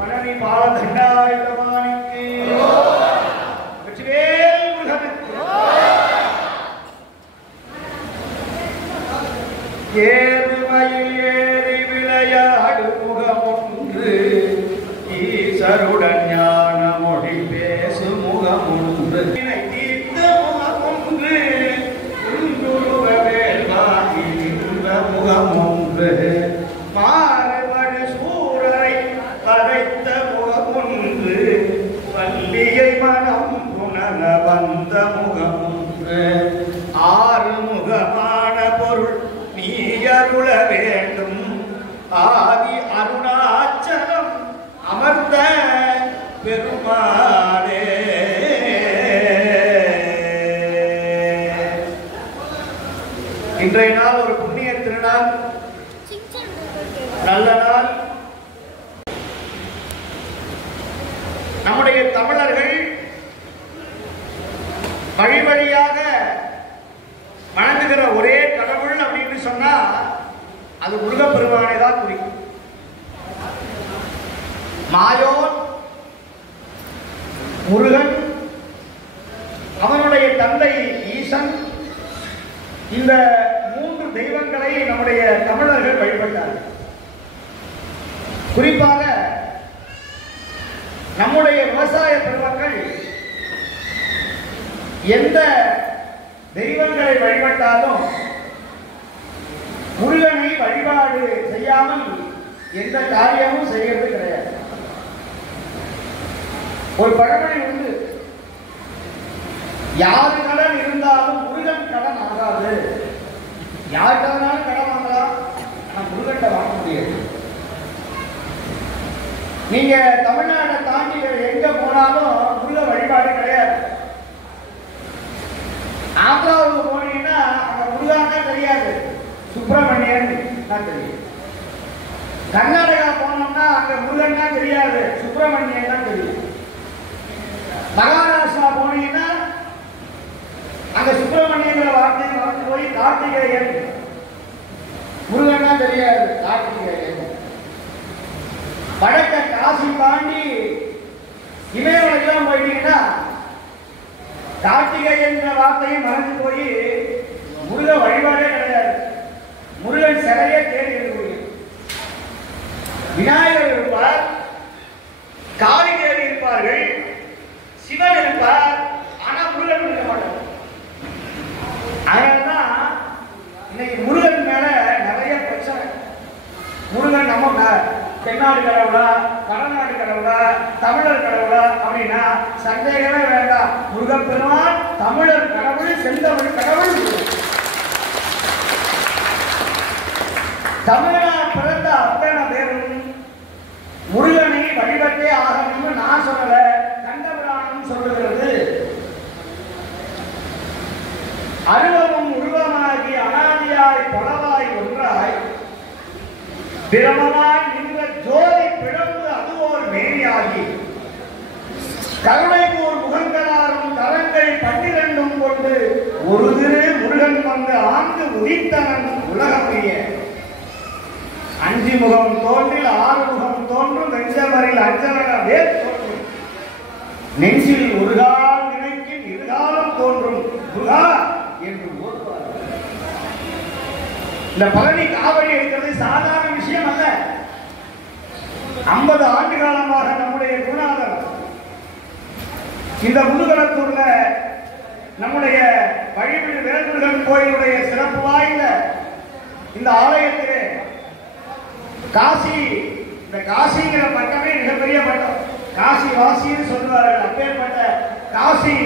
பழனி பாலதண்டாயுதமானிக்கு வெற்றிவேல் முருகனுக்கு ஏறுமயில் ஏறி விளையாடு முகமொன்று ஈசருடன் ஞான மொழி பேசு முகமொன்று தீர்த்த முகமொன்று குன்றுருவ வேள்வாதி நின்ற முகமொன்று மாறுபடு சூரரை படைத்த முகமொன்று பள்ளியை மனம் புனர வந்த முகமொன்று ஆறு முகமான பொருள் நீ அருள வேண்டும் ஆதி அருணாச்சலம் அமர்ந்த பெருமாளே. இன்றைய நாள் ஒரு புண்ணிய திருநாள், நல்ல நாள். நம்முடைய தமிழர்கள் வழி வழியாக வணங்குகிற ஒரே கடவுள் அப்படின்னு சொன்னா அது முருகப்பெருமானை தான் குறிக்கும். மாயோன் முருகன், அவனுடைய தந்தை ஈசன், இந்த மூன்று தெய்வங்களை நம்முடைய தமிழர்கள் வழிபட்டார்கள். குறிப்பாக நம்முடைய விவசாய பெருமக்கள் எந்த தெய்வங்களை வழிபட்டாலும் முருகனை வழிபாடு செய்யாமல் எந்த காரியமும் செய்யறது கிடையாது. ஒரு பழமொழி உண்டு, யாரு கடன் இருந்தாலும் முருகன் கடன் ஆகாது. யார் கடனாலும் கடன் வாங்கலாம், ஆனா முருகன் வாங்க முடியாது. நீங்க தமிழ்நாட்டை தாண்டி எங்க போனாலும் முருக வழிபாடு கிடையாது. ஆந்திராவுக்கு போனீங்கன்னா அங்க முருகான்னா தெரியாது, சுப்பிரமணியன் தான் தெரியும். கர்நாடகா போனோம்னா அங்க முருகன்னா தெரியாது, சுப்பிரமணியன் தான் தெரியும். மகாராஷ்டிரா போனீங்கன்னா அங்க சுப்பிரமணியங்கிற வார்த்தையை மறந்து போய் கார்த்திகேயன், முருகன்னா தெரியாது, கார்த்திகேயன். வடக்க காசி தாண்டி இமயமலைக்கெல்லாம் போயிட்டீங்கன்னா கார்த்திகேயன் வார்த்தையை மறந்து போய் முருக வழிபாடே கிடையாது, முருகன் சிலையே தேடி இருக்கக்கூடிய. விநாயகர் இருப்பார், காளி தேவி இருப்பார்கள், சிவன் இருப்பார், ஆனா முருகன் இருக்க மாட்டார். அதனாலதான் இன்னைக்கு முருகன் மேல நிறைய பிரச்சனை. முருகன் நம்ம தென்னாடு கடவுளா, வடநாடு கடவுளா, தமிழர் கடவுளா அப்படின்னா சந்தேகமே வேண்டாம். முருகப்பெருமான் தமிழர் கடவுள், செந்தமிழ் கடவுள். தமிழர் பிறந்த அத்தனை பேரும் முருகனை வழிபட்டே ஆகணும்னு நான் சொல்லல, கண்டபுராணம் சொல்லுகிறது. அருவமும் உருவமாகி அனாதியாய் பலவாய் ஒன்றாய் பிரமமாய் நின்ற ஜோதி பிழம்பு அதுவோர் மேனியாகி கருணைபோர் முகங்களாரும் கரங்கள் 12 கொண்டு ஒரு திரு முருகன் வந்து ஆண்டு உதித்தனன் உலகமைய அஞ்சு முகம் தோன்றில் 6 முகம் தோன்றும் வெஞ்சமரில் அஞ்சலன வேர் தோன்றும் நெஞ்சில் ஒரு கால் நினைக்கும் இருகாலம் தோன்றும் முருகா என்று ஓதுவார். இந்த பழனி காவடி எடுக்கிறது சாதாரண விஷயம் அல்ல. 50 ஆண்டு காலமாக நம்முடைய குருநாதர் இந்த முதுகலத்தூர்ல நம்முடைய வழிவிடு வேல்முருகன் கோயிலுடைய சிறப்பு வாய்ந்த இந்த ஆலயத்திலே காசி, இந்த காசிங்கிற பட்டமே மிகப்பெரிய பட்டம். காசி வாசின்னு சொல்லுவார்கள். அப்பேற்பட்ட காசி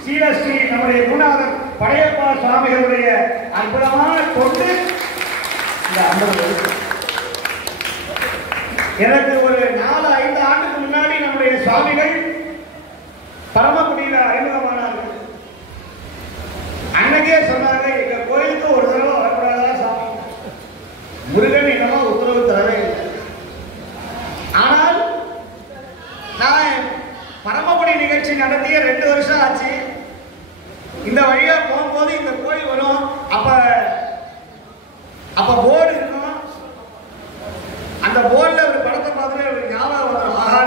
ஸ்ரீலஸ்ரீ நம்முடைய குருநாதர் படையப்பா சுவாமிகளுடைய அற்புதமான தொண்டு இந்த 50. எனக்கு ஒரு 4-5 ஆண்டுக்கு முன்னாடி நம்முடைய சுவாமிகள் பரமக்குடியில அறிமுகமானார்கள். அன்னைக்கே சொன்னாங்க, எங்க கோயிலுக்கு ஒரு தடவை வரக்கூடாதா சாமி, முருகன் என்னமோ உத்தரவு தரவே இல்லை. ஆனால் நான் பரமக்குடி நிகழ்ச்சி நடத்திய 2 வருஷம் ஆச்சு. இந்த வழியா போகும்போது இந்த கோயில் வரும். அப்ப போர்டு இருக்கும். அந்த போர்டுல ஒரு படத்தை பார்த்துட்டு ஒரு ஞாபகம் வரும், ஆஹா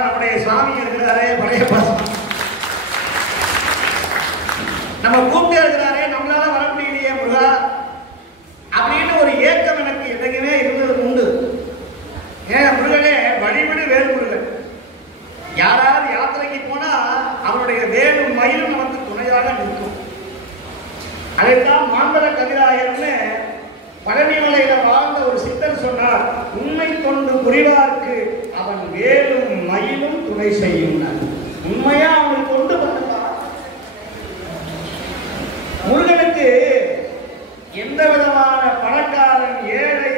வேலும் மயிலும் துணை செய்யும். உண்மையா அவங்களுக்கு கொண்டு வந்தா முருகனுக்கு எந்த விதமான பணக்காரன் ஏழை,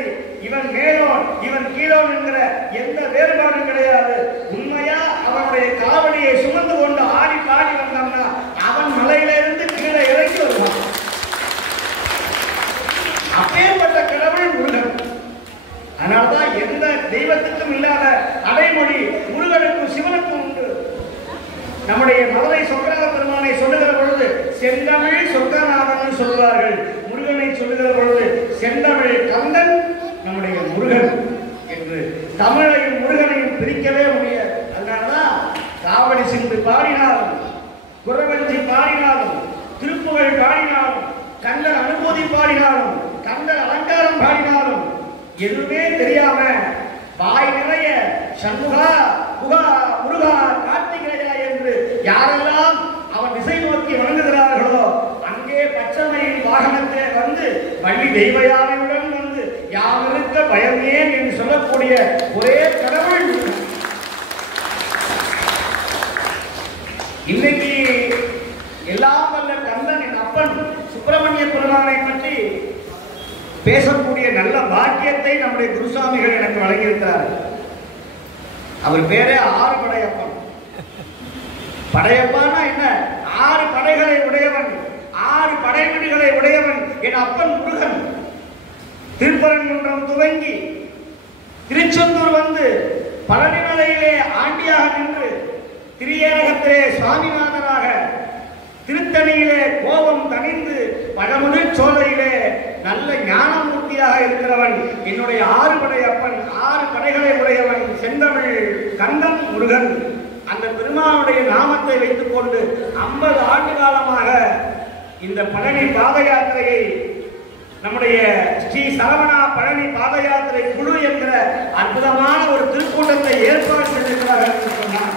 இவன் மேலோன் இவன் கீழோன் என்கிற எந்த வேறுபாடும் கிடையாது. உண்மையா அவனுடைய காவடியை சுமந்து கொண்டு ஆடி பாடி வந்தான்னா அவன் மலையிலிருந்து கீழே இறங்கி வருவான். அப்பேற்பட்ட கடவுள் முருகன். அதனால்தான் எந்த தெய்வத்துக்கும் இல்லாத அடைமொழி முருகனுக்கும் சிவனுக்கும் உண்டு. நம்முடைய மதுரை சொக்கநாத பெருமானை சொல்லுகிற பொழுது செந்தமிழ் சொக்கநாதன் சொல்வார்கள். முருகனை சொல்லுகிற பொழுது செந்தமிழ் கந்தன் நம்முடைய முருகன் என்று தமிழையும் முருகனையும் பிரிக்கவே முடியாது. அதனாலதான் காவடி சிந்து பாடினாலும், குறவஞ்சி பாடினாலும், திருப்புகழ் பாடினாலும், கந்தன் அனுபூதி பாடினாலும், கந்தன் அலங்காரம் பாடினாலும் எதுவுமே தெரியாம வாய் நிறைய சண்முகா புகா முருகா கார்த்திகேயா என்று யாரெல்லாம் அவன் திசை நோக்கி வணங்குகிறார்களோ அங்கே பச்சைமயில் வாகனத்தை வந்து வள்ளி தெய்வயானையுடன் வந்து யாவிருக்க பயம் ஏன் என்று சொல்லக்கூடிய ஒரே கடவுள். இன்னைக்கு எல்லாம் வல்ல கந்தன் என் அப்பன் சுப்பிரமணிய பெருமானை பற்றி பேசக்கூடிய நல்ல பாக்கியத்தை நம்முடைய குருசாமிகள் எனக்கு வழங்கியிருக்கிறார். அவர் பேரே 6 படையப்பன். படையப்பான்னா என்ன? 6 படைகளை உடையவன், 6 படைவீடுகளை உடையவன் என் அப்பன் முருகன். திருப்பரங்குன்றம் துவங்கி திருச்செந்தூர் வந்து பழனிமலையிலே ஆண்டியாக நின்று, திரியேனகத்திலே சுவாமிநாதனாக, திருத்தணியிலே கோபம் தணிந்து, பழமுதிர் சோலையிலே நல்ல ஞானமூர்த்தியாக இருக்கிறவன் என்னுடைய 6 படையப்பன், 6 படைகளை உடையவன் செந்தமிழ் கந்தன் முருகன். அந்த பெருமானுடைய நாமத்தை வைத்துக் கொண்டு 50 ஆண்டு காலமாக இந்த பழனி பாத யாத்திரையை நம்முடைய ஸ்ரீ சரவணா பழனி பாத யாத்திரை குழு என்கிற அற்புதமான ஒரு திருக்கூட்டத்தை ஏற்பாடு செய்திருக்கிறார்கள் என்று சொன்னார்.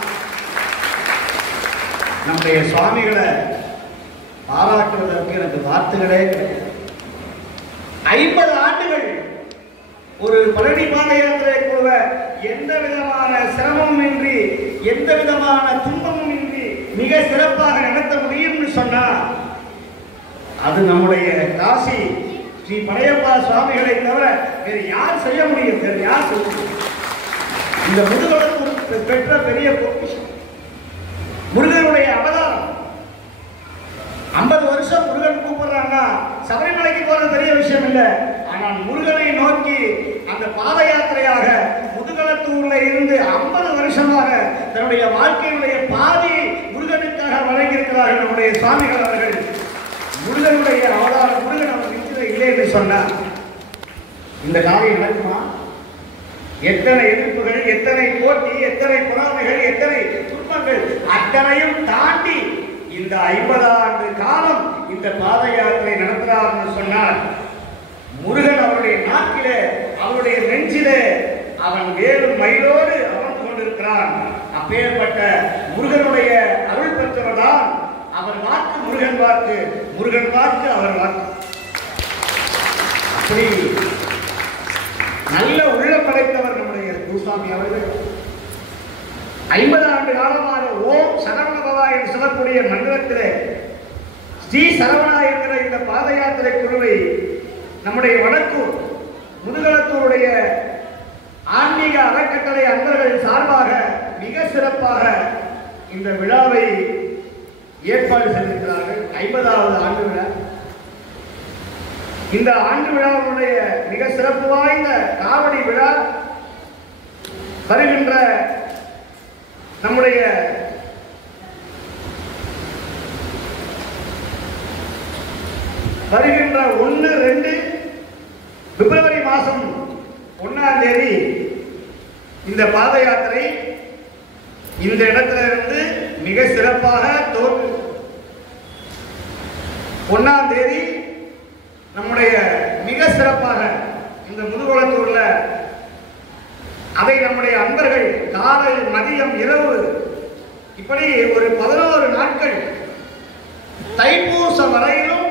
நம்முடைய சுவாமிகளை பாராட்டுவதற்கு எனக்கு வார்த்தைகளே கிடையாது. 50 ஆண்டுகள் ஒரு பழனி பாத யாத்திரை குழுவை எந்த விதமான சிரமமும் இன்றி, எந்த விதமான துன்பமும் இன்றி மிக சிறப்பாக நடத்த முடியும்னு சொன்னா அது நம்முடைய காசி ஸ்ரீ படையப்பா சுவாமிகளை தவிர வேறு யார் செய்ய முடியும்? வேறு யார் செய்ய முடியும்? இந்த முருகனுக்கு பெற்ற பெரிய பொக்கிஷம் முருகனுடைய அவதாரம். 50 வருஷம் முருகன் கூப்பிடுறாங்க. சபரிமலைக்கு போறது பெரிய விஷயம் இல்லை. ஆனால் முருகனை நோக்கி அந்த பாத யாத்திரையாக முதுகலத்தூர்ல இருந்து 50 வருஷமாக தன்னுடைய வாழ்க்கையுடைய பாதி முருகனுக்காக வழங்கியிருக்கிறார்கள் நம்முடைய சுவாமிகள் அவர்கள். முருகனுடைய அவதாரம், முருகன் அவர் நெஞ்சில இல்லை என்று சொன்னார். இந்த காரியம் நடக்குமா? எத்தனை எதிர்ப்புகள், எத்தனை போட்டி, எத்தனை பொறாமைகள், எத்தனை துன்பங்கள் அத்தனையும் தாண்டி இந்த 50 ஆண்டு காலம் இந்த பாத யாத்திரை நடத்துகிறார் என்று சொன்னார். முருகன் அவருடைய நாட்டிலே, அவருடைய நெஞ்சிலே அவன் வேலும் மயிலோடு அமர்ந்து கொண்டிருக்கிறான். அப்பேற்பட்ட முருகனுடைய அருள் பெற்றவர்தான் அவர் வாக்கு முருகன் வாக்கு, முருகன் வாக்கு அவர் வாக்கு. அப்படி நல்ல உள்ளம் படைத்தவர் நம்முடைய குருசாமி அவர்கள். 50 ஆண்டு காலமாக ஓம் சரவணபவா என்று சொல்லக்கூடிய மண்டலத்திலே ஸ்ரீ சரவணா என்கிற இந்த பாத யாத்திரை குழுவை நம்முடைய வடக்கூர் முதுகலத்தூருடைய ஆன்மீக அறக்கட்டளை அன்பர்கள் சார்பாக மிக சிறப்பாக இந்த விழாவை ஏற்பாடு செய்திருக்கிறார்கள். 50வது ஆண்டு விழா. இந்த ஆண்டு விழாவுடைய மிக சிறப்பு வாய்ந்த காவடி விழா வருகின்ற நம்முடைய வருகின்ற 1-2 பிப்ரவரி மாதம் 1ஆம் தேதி இந்த பாத யாத்திரை இந்த இடத்துல இருந்து மிக சிறப்பாக 1ஆம் தேதி நம்முடைய மிக சிறப்பாக இந்த முதுகுளத்தூர்ல அதை நம்முடைய அன்பர்கள் காலை மதியம் இரவு இப்படி ஒரு 11 நாட்கள் தைப்பூசம் வரையிலும்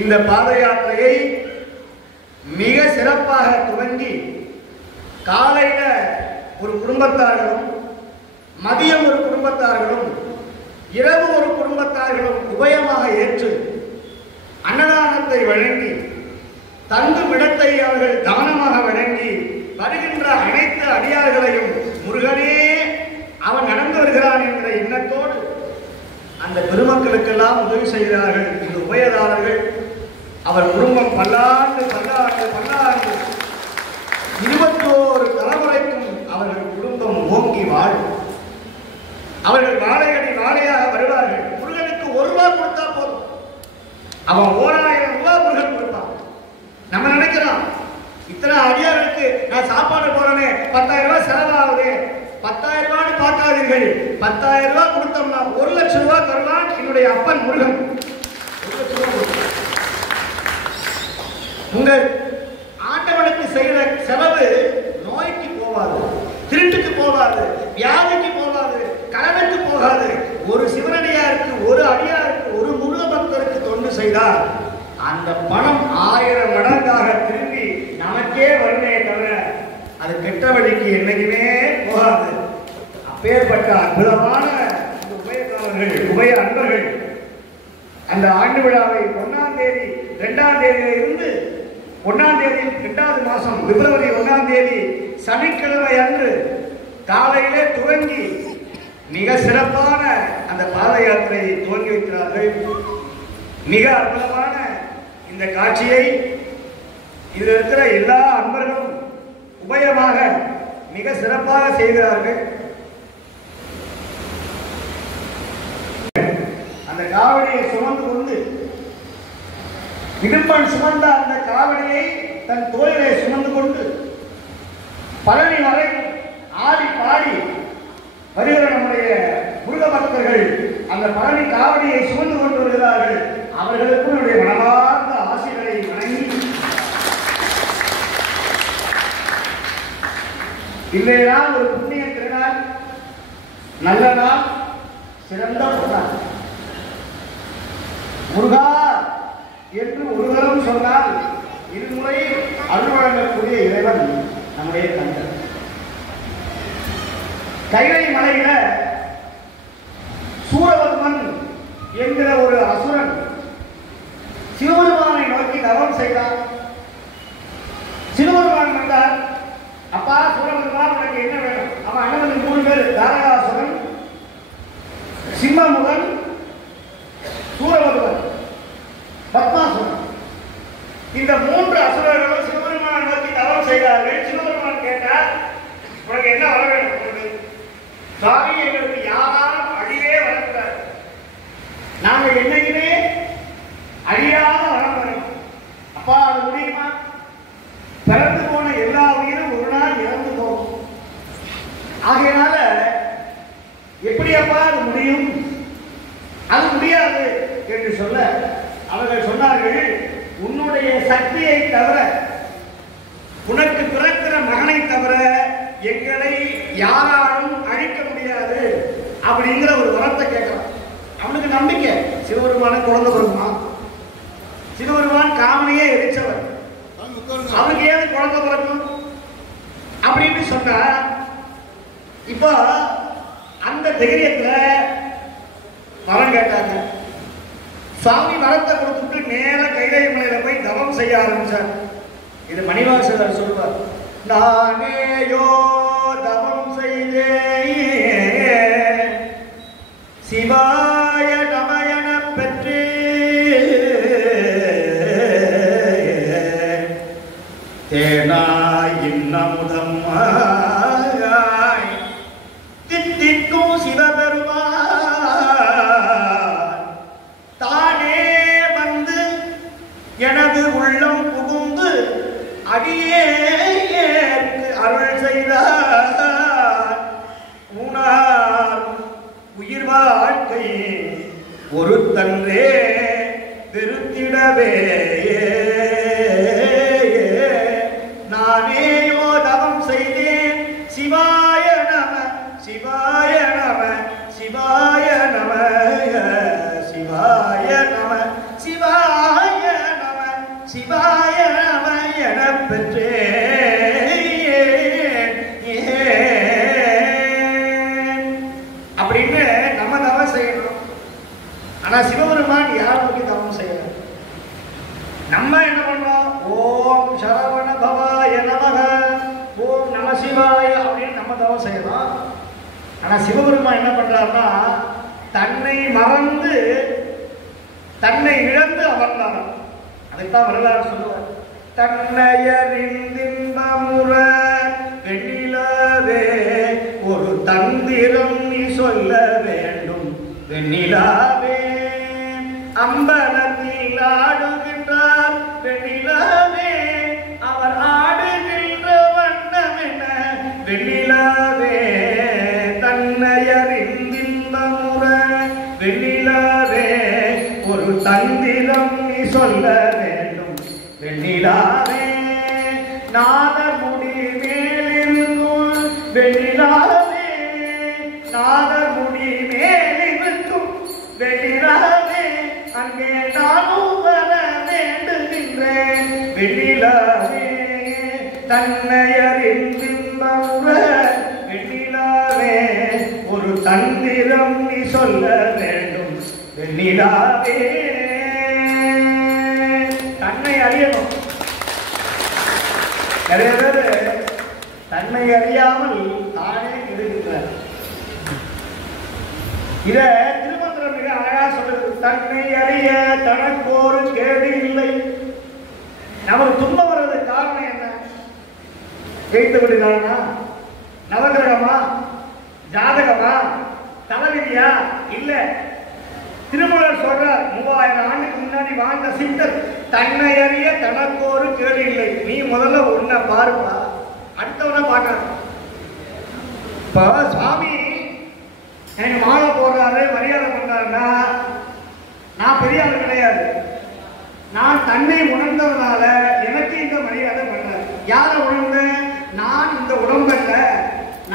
இந்த பாத யாத்திரையை மிக சிறப்பாக துவங்கி காலையில ஒரு குடும்பத்தார்களும், மதியம் ஒரு குடும்பத்தார்களும், இரவு ஒரு குடும்பத்தார்களும் உபயமாக ஏற்று அன்னதானத்தை வழங்கி தங்கும் இடத்தை அவர்கள் தானமாக வழங்கி வருகின்ற அனைத்து அடியார்களையும் முருகனே அவன் நடந்து வருகிறான் என்ற எண்ணத்தோடு அந்த பெருமக்களுக்கெல்லாம் உதவி செய்கிறார்கள். இந்த உபயதாரர்கள் அவர் குடும்பம் பல்லாண்டு 21 தலைமுறைக்கும் அவர்கள் குடும்பம் ஓங்கி வாழும். அவர்கள் வாழையடி வாழையாக வருவார்கள். முருகனுக்கு 1 ரூபாய் கொடுத்தா போதும், அவன் 1000 ரூபாய் முருகன் கொடுப்பான். நம்ம நினைக்கலாம், இத்தனை அடியார்களுக்கு நான் சாப்பாடு போறேனே 10,000 ரூபாய் செலவாகுது. 10,000 ரூபான்னு பார்க்காதீர்கள். 10,000 ரூபாய் கொடுத்தோம்னா 1 லட்சம் ரூபாய் தருவான் என்னுடைய அப்பன் முருகன். 1 லட்சம் ரூபாய் உங்க ஆண்டவனுக்கு செய்யற செலவு நோய்க்கு போகாது, திருட்டுக்கு போகாது, வியாதிக்கு போகாது, கடனுக்கு போகாது. ஒரு சிவனடியாருக்கு, ஒரு அடியாருக்கு, ஒரு முருக பக்தருக்கு தொண்டு செய்தால் அந்த பணம் 1000 மடங்காக திரும்பி நமக்கே வருமே தவிர அது கெட்ட வழிக்கு என்னைக்குமே போகாது. அப்பேற்பட்ட அற்புதமான உபயக்காரர்கள், உபய அன்பர்கள் அந்த ஆண்டு விழாவை 1ஆம் தேதி 2ஆம் தேதியில இருந்து 1ஆம் தேதி 2வது மாசம் பிப்ரவரி 1ஆம் தேதி சனிக்கிழமை அன்று காலையிலே துவங்கி மிக சிறப்பான அந்த பாத யாத்திரையை துவங்கி வைக்கிறார்கள். மிக அற்புதமான இந்த காட்சியை இதில் இருக்கிற எல்லா அன்பர்களும் உபயமாக மிக சிறப்பாக செய்கிறார்கள். அந்த காவடியை சுமந்து கொண்டு இடும்பன் சுமந்த அந்த காவடியை தன் தோளிலே சுமந்து கொண்டு பழனி வரை ஆடி பாடி வருகிற நம்முடைய முருக பக்தர்கள் அந்த பழனி காவடியை சுமந்து கொண்டு வருகிறார்கள். அவர்களுக்கும் என்னுடைய மனமார்ந்த ஆசைகளை வணங்கி, இல்லையா ஒரு புண்ணிய திருநாள், நல்ல நாள், சிறந்த பொருளால் முருகா என்று ஒருவரும் சொன்னால் இருமுறை அருள் வழங்கக்கூடிய இறைவன் நம்முடைய கந்தன். கைலை மலையில சூரபத்மன் என்கிற ஒரு அசுரன் சிவபெருமானை நோக்கி தவம் செய்தார். சிவபெருமான் வந்தார். அப்பா சூரபத்மன் உனக்கு என்ன வேணும்? அவன் அண்ணன் 3 பேர், தாரகாசுரன், சிம்மமுகன், சூரபத்மன், பத்மாசுரன். இந்த 3 அசுரர்களும் சிவபெருமானை நோக்கி தவம் செய்தார்கள். சிவபெருமான் கேட்டார், உனக்கு என்ன வர வேண்டும்? சாமி, எங்களுக்கு யாராலும் அழிவே வரக்கூடாது, நாங்கள் என்னைக்குமே அழியாத வரம் வரும். அப்பா அது முடியுமா? பிறந்து போன எல்லா உயிரும் ஒரு நாள் இறந்து போகும். ஆகையினால எப்படி அப்பா அது முடியும்? அது முடியாது என்று சொல்ல அவர்கள் சொன்னார்கள், உன்னுடைய சக்தியை தவிர, உனக்கு பிறக்கிற மகனை தவிர எங்களை யாராலும் அழிக்க முடியாது அப்படிங்கிற ஒரு வரத்தை கேட்கிறான். அவனுக்கு நம்பிக்கை, சிவபெருமான குழந்தை பிறகுமா? சிவபெருமான் காமனையே எரிச்சவர், அவனுக்கு ஏன் குழந்தை பிறக்கும் அப்படின்னு சொன்னா, இப்போ அந்த தைரியத்துல வரம் கேட்டாங்க. சாமி வரத்தை கொடுத்துட்டு நேர கைலை மலையில போய் தவம் செய்ய ஆரம்பிச்சார். இது மணிவாசகர் சொல்வார், நானேயோ தவம் செய்தே சிவாய நமயன பெற்று தேனாய் இன்னமுதம் தித்திக்கும் சிவபெருமான் தானே வந்து எனது உள்ளம் புகுந்து அடியே அருள் செய்தார். உணார் உயிர் வாழ்க்கை ஒரு தன்றே வெறுத்திடவே நானேயோ தவம் செய்தேன். சிவாய நம சிவாய நம சிவாய நம சிவாய நம சிவாய நம சிவாய நம என பெற்றேன். ஆனா சிவபெருமான் யார் நோக்கி தவம் செய்யறார்? நம்ம என்ன பண்றோம்? ஓம் சரவண பவாய நமக, ஓம் நம சிவாய அப்படின்னு நம்ம தவம் செய்யறோம். ஆனா சிவபெருமான் என்ன பண்றாருன்னா தன்னை மறந்து தன்னை இழந்து அமர்ந்தார். அதைத்தான் வரலாறு சொல்லுவார். தன்னையறிந்தின்பமுற வெண்ணிலாவே ஒரு தந்திரம் நீ சொல்ல வேண்டும் வெண்ணிலாவே, அம்பலத்தில் ஆடுகின்றார் வெண்ணிலாவே, அவர் ஆடுகின்ற வண்ணம் என்ன வெண்ணிலாவே, தன்னையறிந்தின்பமுற வெண்ணிலாவே ஒரு தந்திரம் நீ சொல்ல வேண்டும் வெண்ணிலாவே, நாதமுடி மேலிருக்கும் வெண்ணிலாவே, நாதமுடி மேலிருக்கும் வெண்ணிலாவே, அங்கே நானும் வர வேண்டுகின்றேன் வெண்ணிலாவே, தன்னையறிந்தின்பமுற வெண்ணிலாவே ஒரு தந்திரம் நீ சொல்ல வேண்டும் வெண்ணிலாவே. தன்னை அறியணும். நிறைய பேர் தன்னை அறியாமல் தானே இருக்கிறார். இத திருமந்திரம் மிக அழகா சொல்லுது. தன்னை அறிய தனக்கோரு கேடு இல்லை. நமக்கு துன்பம் வர்றது காரணம் என்ன? ஜெயித்து விடுகிறானா? நவகிரகமா? ஜாதகமா? தலைவிதியா? இல்ல. திருமூலர் சொல்றார், 3000 ஆண்டுக்கு முன்னாடி வாழ்ந்த சித்தர் தன்னை அறிய தனக்கோரு கேடு இல்லை. நீ முதல்ல ஒன்ன பாருப்பா, அடுத்தவன பார்க்க. இப்ப சுவாமி எனக்கு மாலை போடுறாரு, மரியாதை பண்றாருன்னா நான் பெரிய ஆள் கிடையாது. நான் தன்னை உணர்ந்ததுனால எனக்கு இந்த மரியாதை பண்றாரு. யாரை உணர்ந்த? நான் இந்த உடம்பல்ல,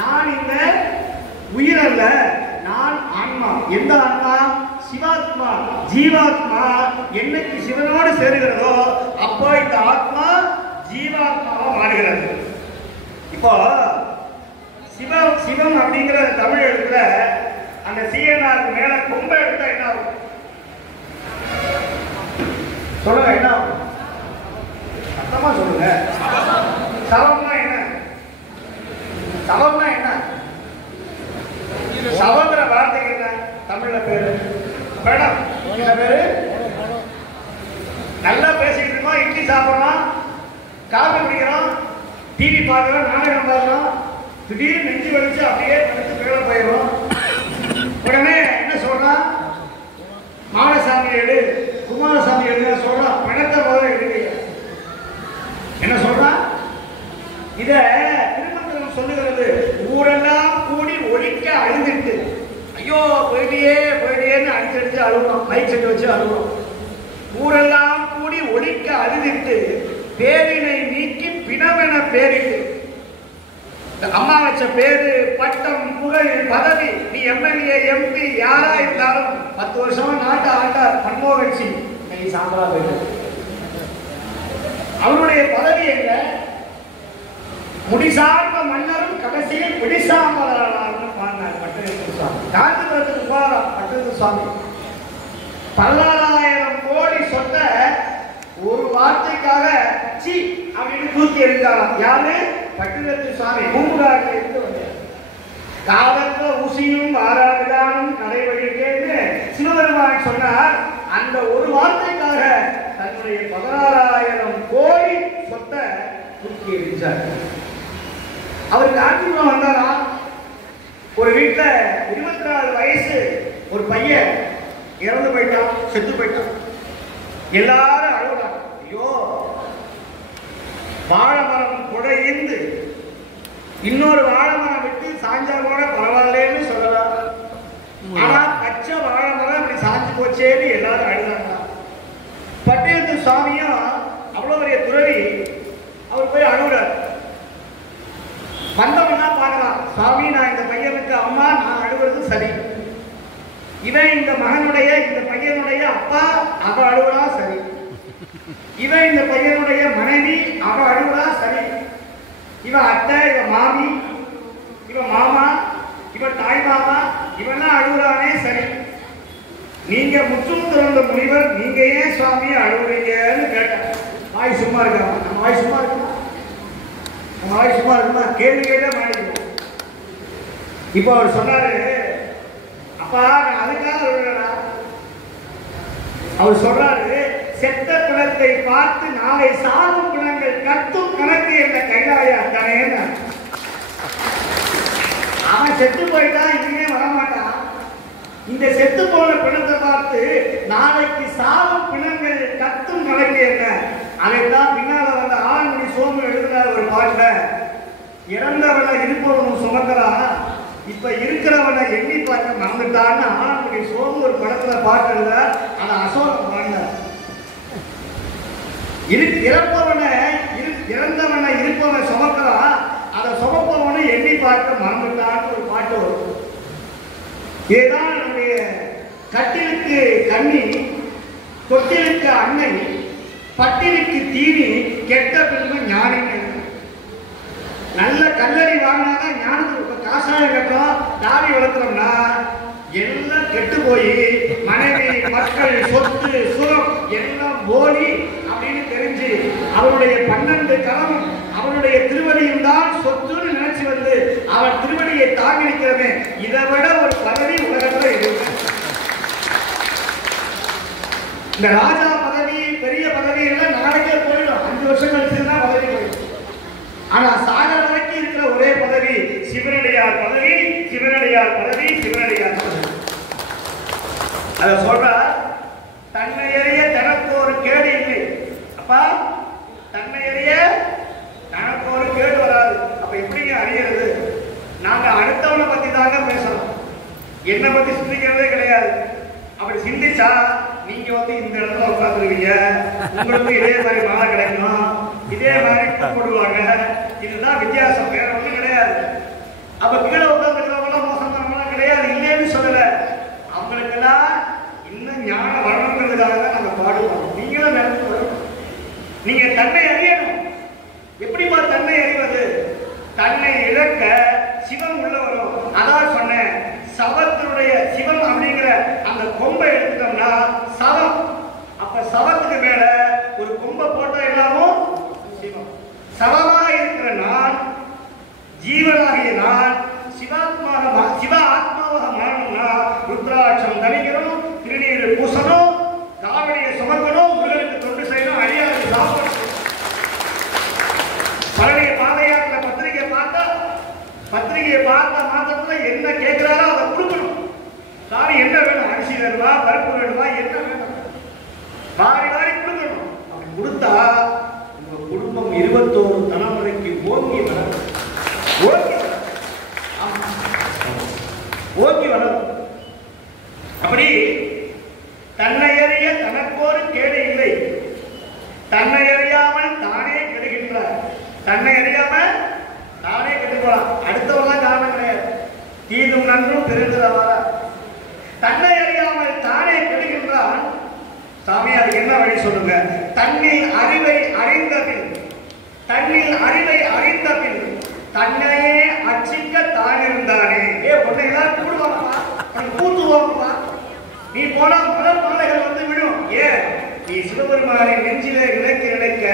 நான் இந்த உயிரல்ல, நான் ஆன்மா. எந்த ஆன்மா? சிவாத்மா, ஜீவாத்மா. என்னைக்கு சிவனோடு சேருகிறதோ அப்போ இந்த ஆத்மா ஜீவாத்மாவா மாறுகிறது. இப்போ சிவம் அப்படிங்கிற தமிழ் எழுத்துல அந்த சீயனாருக்கு மேல கொம்ப எடுத்தா என்ன ஆகும்? சொல்லுங்க, என்ன ஆகும்? சத்தமா சொல்லுங்க. சவம்னா என்ன? சவம்னா என்ன? சவங்கிற வார்த்தைக்கு என்ன தமிழ்ல பேரு? படம். என்ன பேரு? நல்லா பேசிக்கிட்டு இருக்கோம், இட்லி சாப்பிடறோம், காபி குடிக்கிறோம், டிவி பார்க்கிறோம், நாடகம் பார்க்கிறோம், திடீர்னு நெஞ்சு வலிச்சு அப்படியே தடுத்து மேல போயிடும். உடனே என்ன சொல்றான்? மாடசாமி எடு, குமாரசாமி எடு சொல்றான். பணத்தை முதல்ல எடுக்கல. என்ன சொல்றான்? இத திருமந்திரம் சொல்லுகிறது. ஊரெல்லாம் கூடி ஒழிக்க அழுந்துட்டு, ஐயோ போயிட்டே போயிட்டேன்னு அடிச்சடிச்சு அழுகிறோம், மைக் செட்டு வச்சு அழுகிறோம். ஊரெல்லாம் கூடி ஒழிக்க அழுதிட்டு பேரினை நீக்கி பிணவென பேரிட்டு. அம்மா வச்ச பேரு, பட்டம், புகழ், பதவி. நீ எம்எல்ஏ, எம்பி யாரா இருந்தாலும் 10 வருஷமா நாட்டை ஆண்டார் மன்மோகன் சிங், நீ சாம்பலா போயிட்டு. அவருடைய பதவி எங்க? முடிசார்ந்த மன்னரும் கடைசியில் பிடிசாமலார்னு பாடினார் பட்டத்து சுவாமி. காஞ்சிபுரத்துக்கு போறார் பட்டத்து சுவாமி. 16,000 கோடி சொத்த ஒரு வார்த்தைக்காக சி அப்படின்னு தூக்கி எறிந்தாராம். யாரு? பட்டத்து சுவாமி. பூம்புகாரில் இருந்து வந்தார். காலத்த ஊசியும் ஆறாவிதானும் நடைபெறுகிறது சிவபெருமான் சொன்னார். அந்த ஒரு வார்த்தைக்காக தன்னுடைய 16,000 கோடி சொத்தை தூக்கி எறிஞ்சார். அவருக்கு ஆட்சிபுரம் வந்தாரா? ஒரு வீட்டுல 24 வயசு ஒரு பையன் இறந்து போயிட்டான், செத்து போயிட்டான். எல்லாரும் அழுகுறாங்க. ஐயோ, வாழை மரம் குடையிருந்து இன்னொரு வாழை மரம் விட்டு சாஞ்சா கூட பரவாயில்லன்னு சொல்லலாம். ஆனா பச்சை வாழை மரம் இப்படி சாஞ்சு போச்சேன்னு எல்லாரும் அழுதாங்க. பட்டத்து சுவாமியும் அவ்வளவு பெரிய துறவி, அவர் போய் அழுகுறார். வந்தவனா பார்க்கலாம், சுவாமி நான் இந்த பையனுக்கு அம்மா, நான் அழுகிறது சரி. இவன் இந்த மகனுடைய இந்த பையனுடைய அப்பா, அவ அழுகுறா சரி. இவன் இந்த பையனுடைய மனைவி, அவ அழுகுறா சரி. இவன் அத்தை, இவன் மாமி, இவன் மாமா, இவன் தாய் மாமா, இவெல்லாம் அழுகுறானே சரி. நீங்க முற்றும் திறந்த முனிவர், நீங்க ஏன் சுவாமி அழுவுறீங்கன்னு கேட்டார். வாய் சும்மா இருக்காம, நம்ம வாய் சும்மா இருக்குமா? நம்ம வாய் சும்மா இருக்குமா? கேள்வி கேட்டா மாறிடுவோம். இப்போ அவர் சொன்னாரு, அப்பா நான் அதுக்காக அழுகிறேனா? அவர் சொல்றாரு, செத்த பிணத்தை பார்த்து நாளை சாகும் பிணங்கள் கத்தும் கணக்கு என்ற கைலாயா தானே. அவன் செத்து போயிட்டா இனிமே வரமாட்டான். இந்த செத்து போன பிணத்தை பார்த்து நாளைக்கு சாகும் பிணங்கள் கத்தும் கணக்கு என்ன? அதைத்தான் பின்னால வந்த ஆண்மணி சோமு எழுதினார் ஒரு பாட்டுல. இறந்தவனை இருப்பவனும் சுமக்கிறா, இப்ப இருக்கிறவனை எண்ணி பார்க்க மறந்துட்டான்னு ஆண்மணி சோமு ஒரு படத்துல பாட்டு எழுதார். அதை அசோகம் பாடினார். இறந்தவனை இருப்பவன் சுமக்கிறா, அதை சுமப்பவனை எண்ணி பார்க்க மறந்துட்டான்னு ஒரு பாட்டு வரும். இதுதான் நம்முடைய கட்டிலுக்கு கண்ணி, தொட்டிலுக்கு அன்னை, பட்டிலுக்கு தீனி, கெட்ட பெருமை ஞானின்னு. நல்ல கல்லறி வாங்கினாதான் ஞானத்துக்கு. காசாயம் கட்டுறோம், தாடி வளர்த்துறோம்னா எல்லாம் கெட்டு போய் மனைவி, மக்கள், சொத்து, சுகம் எல்லாம் போலி அப்படின்னு தெரிஞ்சு அவருடைய 12 கரமும் அவருடைய திருவடியும் தான் சொத்துன்னு நினைச்சு வந்து அவர் திருவடியை தாங்கி நிற்கிறவே, இதை விட ஒரு பதவி உலகத்துல இருக்கு. இந்த ராஜா பதவி, பெரிய பதவி எல்லாம் நாளைக்கே போயிடும். 5 வருஷம் கழிச்சுதான் பதவி போயிடும். ஆனா சாகர வரைக்கும் இருக்கிற ஒரே பதவி சிவனடியார் பதவி, சிவனடியார் பதவி, சிவனடியார் பதவி. அத சொல்ற, தன்னை அறிய தனக்கு ஒரு கேடு இல்லை. அப்பா தன்னை அறிய தனக்கு ஒரு கேடு வராது. அப்ப எப்படிங்க அறியறது? நாங்க அடுத்தவனை பத்தி தாங்க பேசணும், என்னை பத்தி சிந்திக்கிறதே கிடையாது. அப்படி சிந்திச்சா நீங்க வந்து இந்த இடத்துல உட்காந்துருவீங்க, உங்களுக்கு இதே மாதிரி மாலை கிடைக்கணும், இதே மாதிரி போடுவாங்க. இதுதான் வித்தியாசம், வேற ஒன்றும் கிடையாது. அப்ப கீழே உட்காந்துக்கிறவங்களாம் மோசமானவங்களாம் கிடையாது, இல்லைன்னு சொல்லல. அவங்களுக்கெல்லாம் இன்னும் ஞானம் வரணுங்கிறதுக்காக தான் நாங்க பாடுவோம். நீங்களும் நினைச்சு வரணும். நீங்க தன்னை அறியணும். எப்படிப்பா தன்னை அறிவது? தன்னை இழக்க சிவம் உள்ள வரும். அதான் சொன்னேன், சவத்தினுடைய சிவம் அப்படிங்கிற அந்த கொம்பை எடுத்துட்டோம்னா சவம். அப்ப சவத்துக்கு மேல ஒரு கொம்பை போட்டா எல்லாமோ சிவம். சவமாக இருக்கிற நான், ஜீவனாகிய நான் சிவ ஆத்மாவாக மாறணும்னா ருத்ராட்சம் தணிக்கணும், திருநீர் பூசணும், காவடியை சுமக்கணும், முருகனுக்கு தொண்டு செய்யணும், அடியாருக்கு சாப்பிடணும். பழனிய பாதையாத்திர பத்திரிகையை பார்த்த மாத்திரத்துல என்ன கேட்கிறாரோ அதை கொடுக்கணும். சாமி என்ன வேணும்? அரிசி வேணுமா, பருப்பு வேணுமா, என்ன வேணும்? வாரி வாரி கொடுக்கணும். அப்படி கொடுத்தா உங்க குடும்பம் 21 தலைமுறைக்கு ஓங்கி வளரும். ஓங்கி வளரும். அப்படி தன்னை அறிய தனக்கோரு கேடு இல்லை. தன்னை அறியாமல் தானே கெடுகின்றார். தன்னை அறியாமல் தானே கெட்டு போலாம். அடுத்தவெல்லாம் காரணம் கிடையாது. தீதும் நன்றும் பெருந்தவரா. தன்னை அறியாமல் தானே கெடுகின்றான். சாமி அதுக்கு என்ன வழி சொல்லுங்க? தன்னில் அறிவை அறிந்தபின் தன்னையே அச்சிக்க தான் இருந்தானே. உன்னை எல்லாரும் கூடுவாங்கப்பா, கூத்துவாங்கப்பா. நீ போனா மலர் மாலைகள் வந்து விடும். ஏன்? நீ சிவபெருமானை நெஞ்சிலே நினைக்க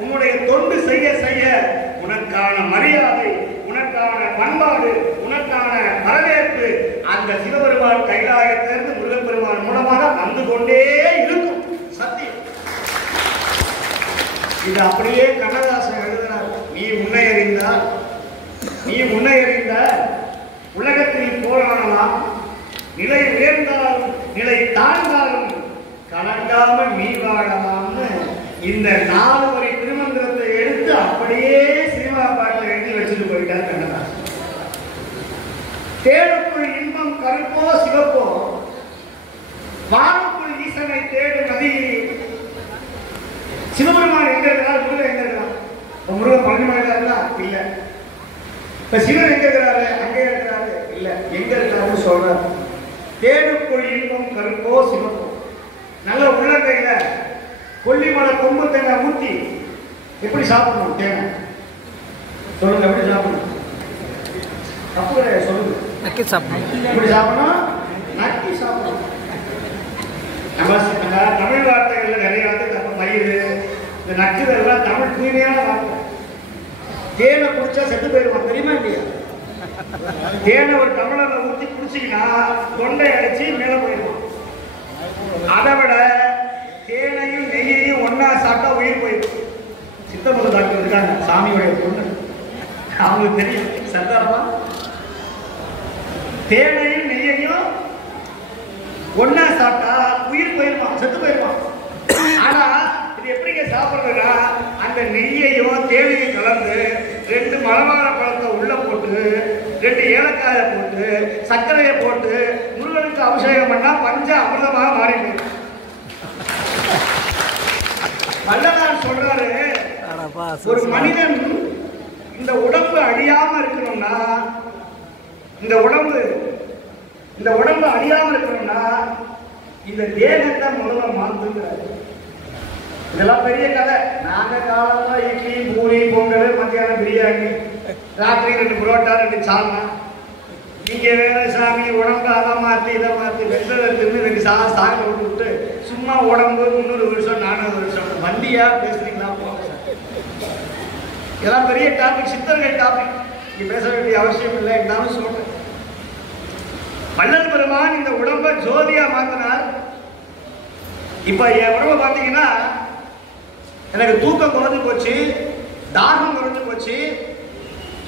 உன்னுடைய தொண்டு செய்ய செய்ய உனக்கான மரியாதை, உனக்கான பண்பாடு, உனக்கான வரவேற்பு அந்த சிவபெருமான் கைலாயத்திலிருந்து முருகப்பெருமான் மூலமாக வந்து கொண்டே இருக்கும். சத்தியம். இது அப்படியே கண்ணதாசன் எழுதினார். நீ முன்னை அறிந்த உலகத்தில் போராடலாம், நிலை உயர்ந்தாலும் நிலை தாழ்ந்தாலும் கலங்காமல் நீ வாழலாம்னு இந்த 4 வரி திருமந்திரத்தை எடுத்து அப்படியே சினிமா பாட்டில் எழுதி வச்சுட்டு போயிட்டார் கண்ணதாசன். தேடுக்குள் இன்பம் கருப்போ சிவப்போ, வானுக்குள் ஈசனை தேடும் நதியில். சிவபெருமான் எங்க இருக்கிறார்? முருகன் எங்க இருக்கிறார்? முருகன் பழனிமலையில இருக்கா? இல்ல. இப்ப சிவன் எங்க இருக்கிறாரு? அங்கே இருக்கிறாரு? இல்ல. எங்க இருக்கிறாருன்னு சொல்றாரு. தேடுக்குள் இன்பம் கருப்போ சிவப்போ. நல்ல உள்ளங்கையில கொல்லிமலை கொம்பு தேங்காய் ஊத்தி எப்படி சாப்பிடணும்? தேங்காய் சொல்லுங்க, எப்படி சாப்பிடணும்? தப்பு கிடையாது, சொல்லுங்க. நக்கி சாப்பிடணும். எப்படி சாப்பிடணும்? நக்கி சாப்பிடணும். நம்ம தமிழ் வார்த்தைகள்ல நிறைய வந்து மயிறு இந்த நச்சுதெல்லாம் தமிழ் தூய்மையான வார்த்தை. தேனை குடிச்சா செத்து போயிடுவான், தெரியுமா இல்லையா? தேனை ஒரு டம்ளர்ல ஊற்றி குடிச்சிங்கன்னா தொண்டை அடிச்சு மேலே போயிடுவான். அதை விட தேனையும் நெய்யையும் ஒன்னா சாப்பிட்டா உயிர் போயிடும். சித்தமது டாக்டர் இருக்காங்க, சாமியுடைய பொண்ணு, அவங்களுக்கு தெரியும் சந்தானமா. தேனையும் நெய்யையும் ஒன்னா சாப்பிட்டா உயிர் போயிருவான், செத்து போயிருவான். ஆனா இது எப்படிங்க சாப்பிடுறதுன்னா, அந்த நெய்யையும் தேனையும் கலந்து 2 மலபார பழத்தை உள்ள போட்டு 2 ஏலக்காயை போட்டு சர்க்கரையை போட்டு முருகனுக்கு அபிஷேகம் பண்ணா பஞ்ச அமிர்தமாக மாறி போயிடும். வள்ளலார் சொல்றாரு, ஒரு மனிதன் இந்த உடம்பு அழியாம இருக்கணும்னா, இந்த உடம்பு அழியாம இருக்கணும்னா இந்த தேகத்தை முதல்ல மாத்துங்கிறாரு. இதெல்லாம் பெரிய கதை. நாங்க காலத்துல இட்லி பூரி பொங்கல் மத்தியானம் பிரியாணி ராத்திரி 2 புரோட்டா 2 சால்னா. நீங்க வேற சாமி உடம்பு அதை மாத்தி இதை மாத்தி வெள்ளை தின்னு 2 சாக விட்டு சும்மா உடம்பு 300 வருஷம் 400 வருஷம் வண்டியா பேசுறீங்களா? இதெல்லாம் பெரிய டாபிக், சித்தர்கள் டாபிக். நீங்க பேச வேண்டிய அவசியம் இல்லை, இருந்தாலும் சொல்றேன். வள்ளல் பெருமான் இந்த உடம்பை ஜோதியா மாத்தினார். இப்ப என் உடம்பை பார்த்தீங்கன்னா எனக்கு தூக்கம் குறைஞ்சு போச்சு, தாகம் குறைஞ்சு போச்சு.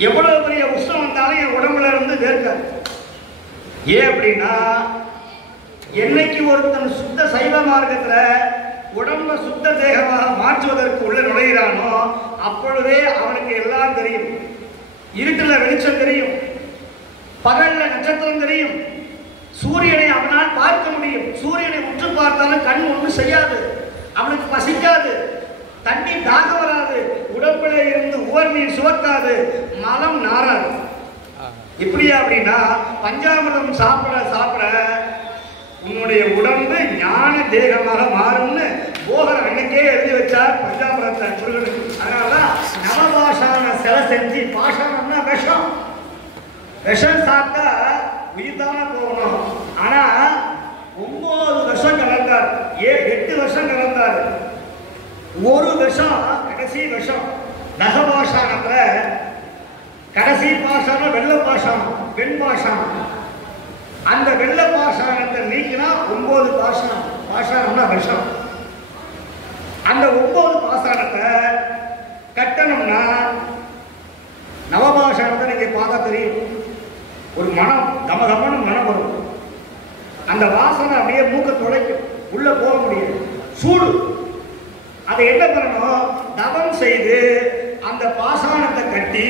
எவ்வளவு பெரிய உஷ்ணம் வந்தாலும் என் உடம்புல இருந்து வேர்க்காது. ஏன் அப்படின்னா, என்னைக்கு ஒருத்தன் சுத்த சைவ மார்க்கத்துல உடம்ப சுத்த தேகமாக மாற்றுவதற்கு உள்ள நுழைகிறானோ அப்பொழுதே அவனுக்கு எல்லாம் தெரியும். இருட்டுல வெளிச்சம் தெரியும், பகல்ல நட்சத்திரம் தெரியும், சூரியனை அவனால் பார்க்க முடியும். சூரியனை உற்று பார்த்தாலும் கண் ஒன்றும் செய்யாது, அவனுக்கு பசிக்காது, தண்ணி தாகம் வராது, உடம்புல இருந்து உவர் நீர் சுவக்காது, மலம் நாராது. இப்படியா அப்படின்னா பஞ்சாமிர்தம் சாப்பிட சாப்பிட உன்னுடைய உடம்பு ஞான தேகமாக மாறும்னு போகர் அன்னைக்கே எழுதி வச்சார் பஞ்சாமிரத்தை முருகனுக்கு. அதனாலதான் நவபாஷான சிலை செஞ்சு, பாஷானம்னா விஷம், விஷம் சாப்பிட்டா உயிர் தானே போகணும். ஆனா 9 வருஷம் கலந்தார், 8 வருஷம் கலந்தார். ஒரு விஷம், கடைசி விஷம் நகபாஷானத்துல கடைசி பாஷானம் வெள்ள பாஷானம், பெண் பாஷானம். அந்த வெள்ள பாஷானத்தை நீக்கினா 9 பாஷானம், பாஷானம்னா விஷம். அந்த 9 பாஷானத்தை கட்டணும்னா நவபாஷானத்தை நீங்க பார்த்தா தெரியும், ஒரு மனம் கமகமனு மனம் வரும். அந்த வாசனை அப்படியே மூக்க துடைக்கும், உள்ள போக முடியாது, சூடு. அதை என்ன பண்ணணும், தவம் செய்து அந்த பாசானத்தை கட்டி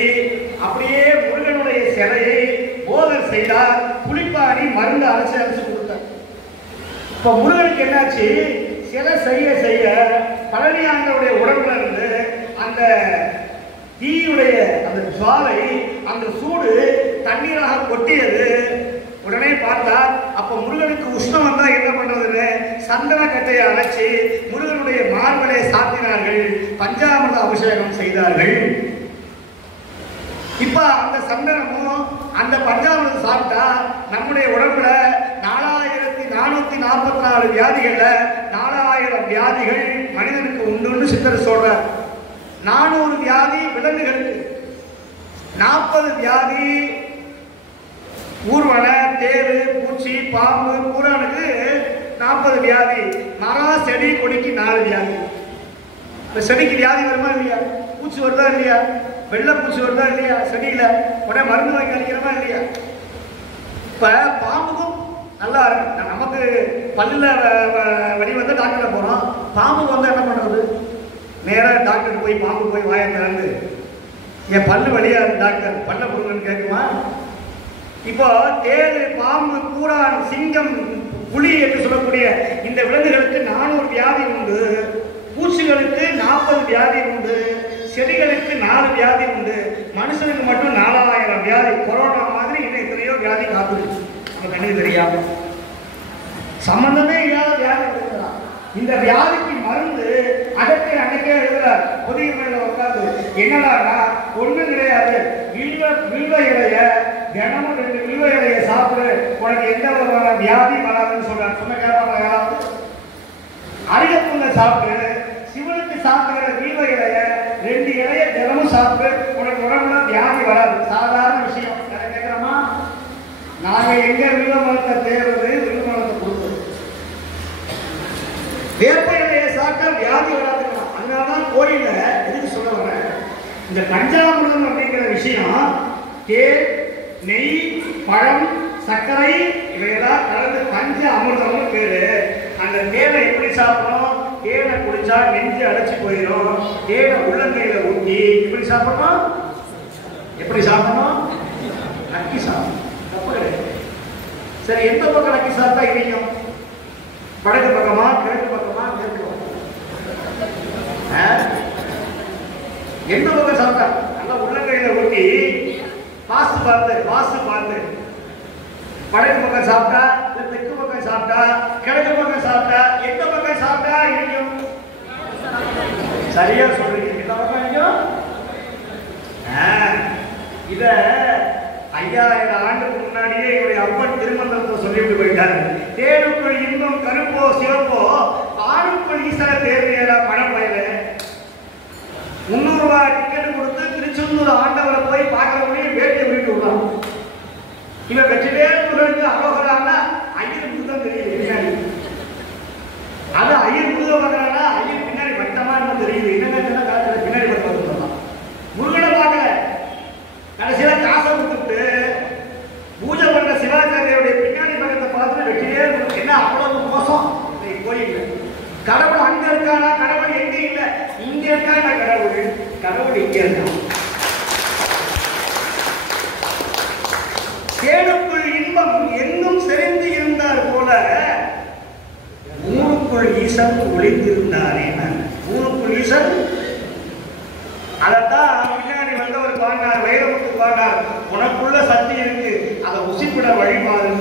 அப்படியே முருகனுடைய சிலையை போதர் செய்தார். புளிப்பாரி மருந்து அரைச்சு அரைச்சு கொடுத்தார். இப்ப முருகனுக்கு என்னாச்சு, சிலை செய்ய செய்ய பழனியாங்களுடைய உடம்புல இருந்து அந்த தீயுடைய அந்த ஜுவாலை, அந்த சூடு தண்ணீராக கொட்டியது. உடனே பார்த்தா அப்ப முருகனுக்கு உஷ்ணம் வந்தா என்ன பண்றதுன்னு சந்தன கட்டையை அரைச்சி முருகனுடைய மார்பலை சாத்தினார்கள், பஞ்சாமிர்த அபிஷேகம் செய்தார்கள். இப்ப அந்த சந்தனமும் அந்த பஞ்சாமிர்தம் சாப்பிட்டா நம்முடைய உடம்புல 4444 வியாதிகள்ல 4000 வியாதிகள் மனிதனுக்கு உண்டுன்னு சித்தர் சொல்றார். 400 வியாதி விலங்குகளுக்கு, 40 வியாதி ஊர்வன, தேரு, பூச்சி, பாம்பு, பூரானுக்கு 40 வியாதி. மரம், செடி, கொடிக்கு 4 வியாதி. இந்த செடிக்கு வியாதி வருமா இல்லையா? பூச்சி வருதா இல்லையா? வெள்ளை பூச்சி வருதா இல்லையா? செடியில உடனே மருந்து வாங்கி அடிக்கிறோமா இல்லையா? இப்ப பாம்புக்கும் நல்லா இருக்கு. நமக்கு பல்லுல வலி வந்து டாக்டர் போறோம், பாம்புக்கு வந்து என்ன பண்றது? நேரா டாக்டர் போய் பாம்பு போய் வாயை திறந்து என் பல்லு வலியா இருக்கு டாக்டர், பல்ல கொடுங்கன்னு கேட்குமா? இப்போ தேடு, பாம்பு, பூரான், சிங்கம், புலி என்று சொல்லக்கூடிய இந்த விலங்குகளுக்கு 400 வியாதி உண்டு, பூச்சிகளுக்கு 40 வியாதி உண்டு, செடிகளுக்கு 4 வியாதி உண்டு. மனுஷனுக்கு மட்டும் 4000 வியாதி. கொரோனா மாதிரி இன்னும் எத்தனையோ வியாதி காத்துருச்சு, நம்ம கண்ணுக்கு தெரியாம. சம்பந்தமே இல்லாத வியாதி இருக்கிறார். இந்த வியாதிக்கு மருந்து அதற்கு அன்னைக்கே எழுதுறார் புதிய மேல உட்காந்து. என்னடானா ஒண்ணும் கிடையாது, வில்வ இலைய தினமும் 2 வில்வ இலைய சாப்பிடு, உனக்கு எந்த ஒரு வியாதி வராதுன்னு சொல்றாரு. சொன்ன கேட்பாங்க யாராவது? அருகப்புங்க சாப்பிட்டு சிவனுக்கு சாப்பிடுகிற வீவ இலைய 2 இலைய தினமும் சாப்பிட்டு உனக்கு உடம்புல வியாதி வராது. சாதாரண விஷயம். கேட்கிறோமா? நாங்க எங்க வில்வ மரத்தை தேர்றது, வில்வ மரத்தை கொடுக்குறது. வேப்ப இலையை சாப்பிட்டா வியாதி வராதுக்கலாம். அதனாலதான் கோயில எதுக்கு சொல்ல வரேன், இந்த பஞ்சாமிர்தம் அப்படிங்கிற விஷயம் தேன், நெய், பழம், சர்க்கரை இவையெல்லாம் கலந்து பஞ்ச அமிர்தம்னு பேரு. அந்த தேனை எப்படி சாப்பிடணும்? தேனை குடிச்சா நெஞ்சு அடைச்சு போயிடும். தேனை உள்ளங்கையில ஊற்றி எப்படி சாப்பிடணும்? எப்படி சாப்பிடணும்? நக்கி சாப்பிடணும். தப்பு கிடையாது. சரி, எந்த பக்கம் நக்கி சாப்பிட்டா இனிக்கும்? வடக்கு பக்கமா, கிழக்கு பக்கமா, மேற்கு பக்கமா? எந்த பக்கம் சாப்பிட்டா? நல்லா உள்ளங்கையில ஊற்றி வாசு பார்த்து வடக்கு பக்கம் சாப்பிட்டா, தெற்கு பக்கம் சாப்பிட்டா, கிழக்கு பக்கம் சாப்பிட்டா, எந்த பக்கம் சாப்பிட்டா இனிக்கும்? சரியா சொல்றீங்க. எந்த பக்கம் இனிக்கும்? இத 5000 ஆண்டுக்கு முன்னாடியே என்னுடைய அப்பன் திருமந்திரத்தை சொல்லிட்டு போயிட்டாரு. தேனுக்குள் இன்பம் கருப்போ சிவப்போ ஆணுக்குள் ஈசன தேர்வியரா பணப்பயில 300 ரூபாய் டிக்கெட் கொடுத்து திருச்செந்தூர் ஆண்டவரை போய் பார்க்கறவங்களையும் வேட்டியை விட்டு விடுறான். இவன் வெற்றிலே முருகனுக்கு அரோகரானா ஐயருக்கு தான் தெரியுது பின்னாடி. அது ஐயர் முருக பார்க்கறானா ஐயர் பின்னாடி வட்டமா என்ன தெரியுது. என்னங்க காலத்துல பின்னாடி பக்கம் முருகனை பார்க்கல. கடைசியில காசை கொடுத்துட்டு பூஜை பண்ண சிவாச்சாரியோடைய பின்னாடி பக்கத்தை பார்த்து வெற்றிலே என்ன அவ்வளவு மோசம் கோயில். கடவுள் அங்க இருக்கானா? கடவுள் எங்க இல்ல, இங்க இருக்கான கடவுள். கடவுள் இங்க இருக்கான். தேனுக்குள் இன்பம் எங்கும் செறிந்து இருந்தார் போல ஊருக்குள் ஈசன் ஒளிந்திருந்தாரே. ஊருக்குள் ஈசன் அதத்தான் பின்னாடி வந்தவர் பாடினார், வைரமுத்து பாடினார். உனக்குள்ள சக்தி இருக்கு, அதை உசுப்பிட வழிபாடு.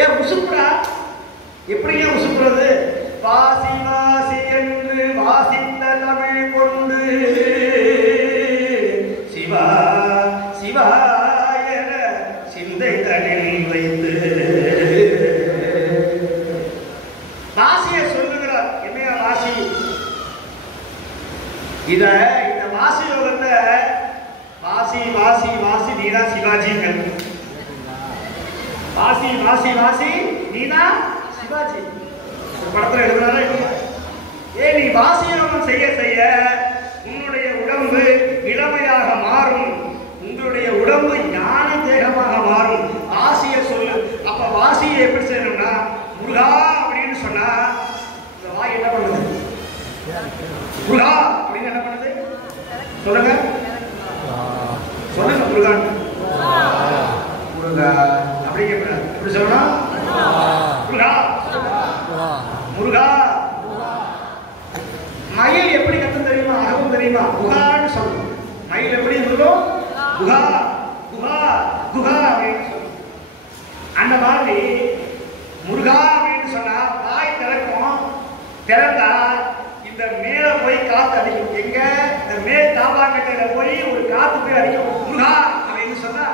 ஏன் உசுப்பிடா? எப்படிங்க உசுப்புறது? வாசி வாசி என்று வாசித்த தமிழ் கொண்டு சிவா சிவா என சிந்தை தனில் வைத்து வாசிய சொல்லுகிறார். என்னையா வாசி? இந்த வாசி யோகத்தை வாசி வாசி வாசி நீதா சிவாஜிகள். வாசி வாசி வாசி நீதா சிவாஜி படத்துல எழுதுறாரா இல்லையா? நீ வாசி யோகம் செய்ய செய்ய உன்னுடைய உடம்பு இளமையாக மாறும். உங்களுடைய உடம்பு ஞான தேகமாக மாறும். வாசிய சொல்லு. அப்ப வாசியை எப்படி செய்யணும்னா, முருகா அப்படின்னு சொன்னா இந்த வாய் என்ன பண்ணுது? முருகா அப்படின்னு என்ன பண்ணுது? சொல்லுங்க சொல்லுங்க. முருகா முருகா அப்படிங்க எப்படி சொல்லணும்? முருகா முருகா. மயில் எப்படி கத்தும் தெரியுமா? அகவும் தெரியுமா? குகான்னு சொல்லணும். மயில் எப்படி சொல்லும்? குகா குகா குகா அப்படின்னு சொல்லும். அந்த மாதிரி முருகா அப்படின்னு சொன்னா வாய் திறக்கும். திறந்தா இந்த மேல போய் காத்து அடிக்கும். எங்க? இந்த மேல் தாபாங்கட்டையில போய் ஒரு காத்து போய் அடிக்கும். முருகா அப்படின்னு சொன்னா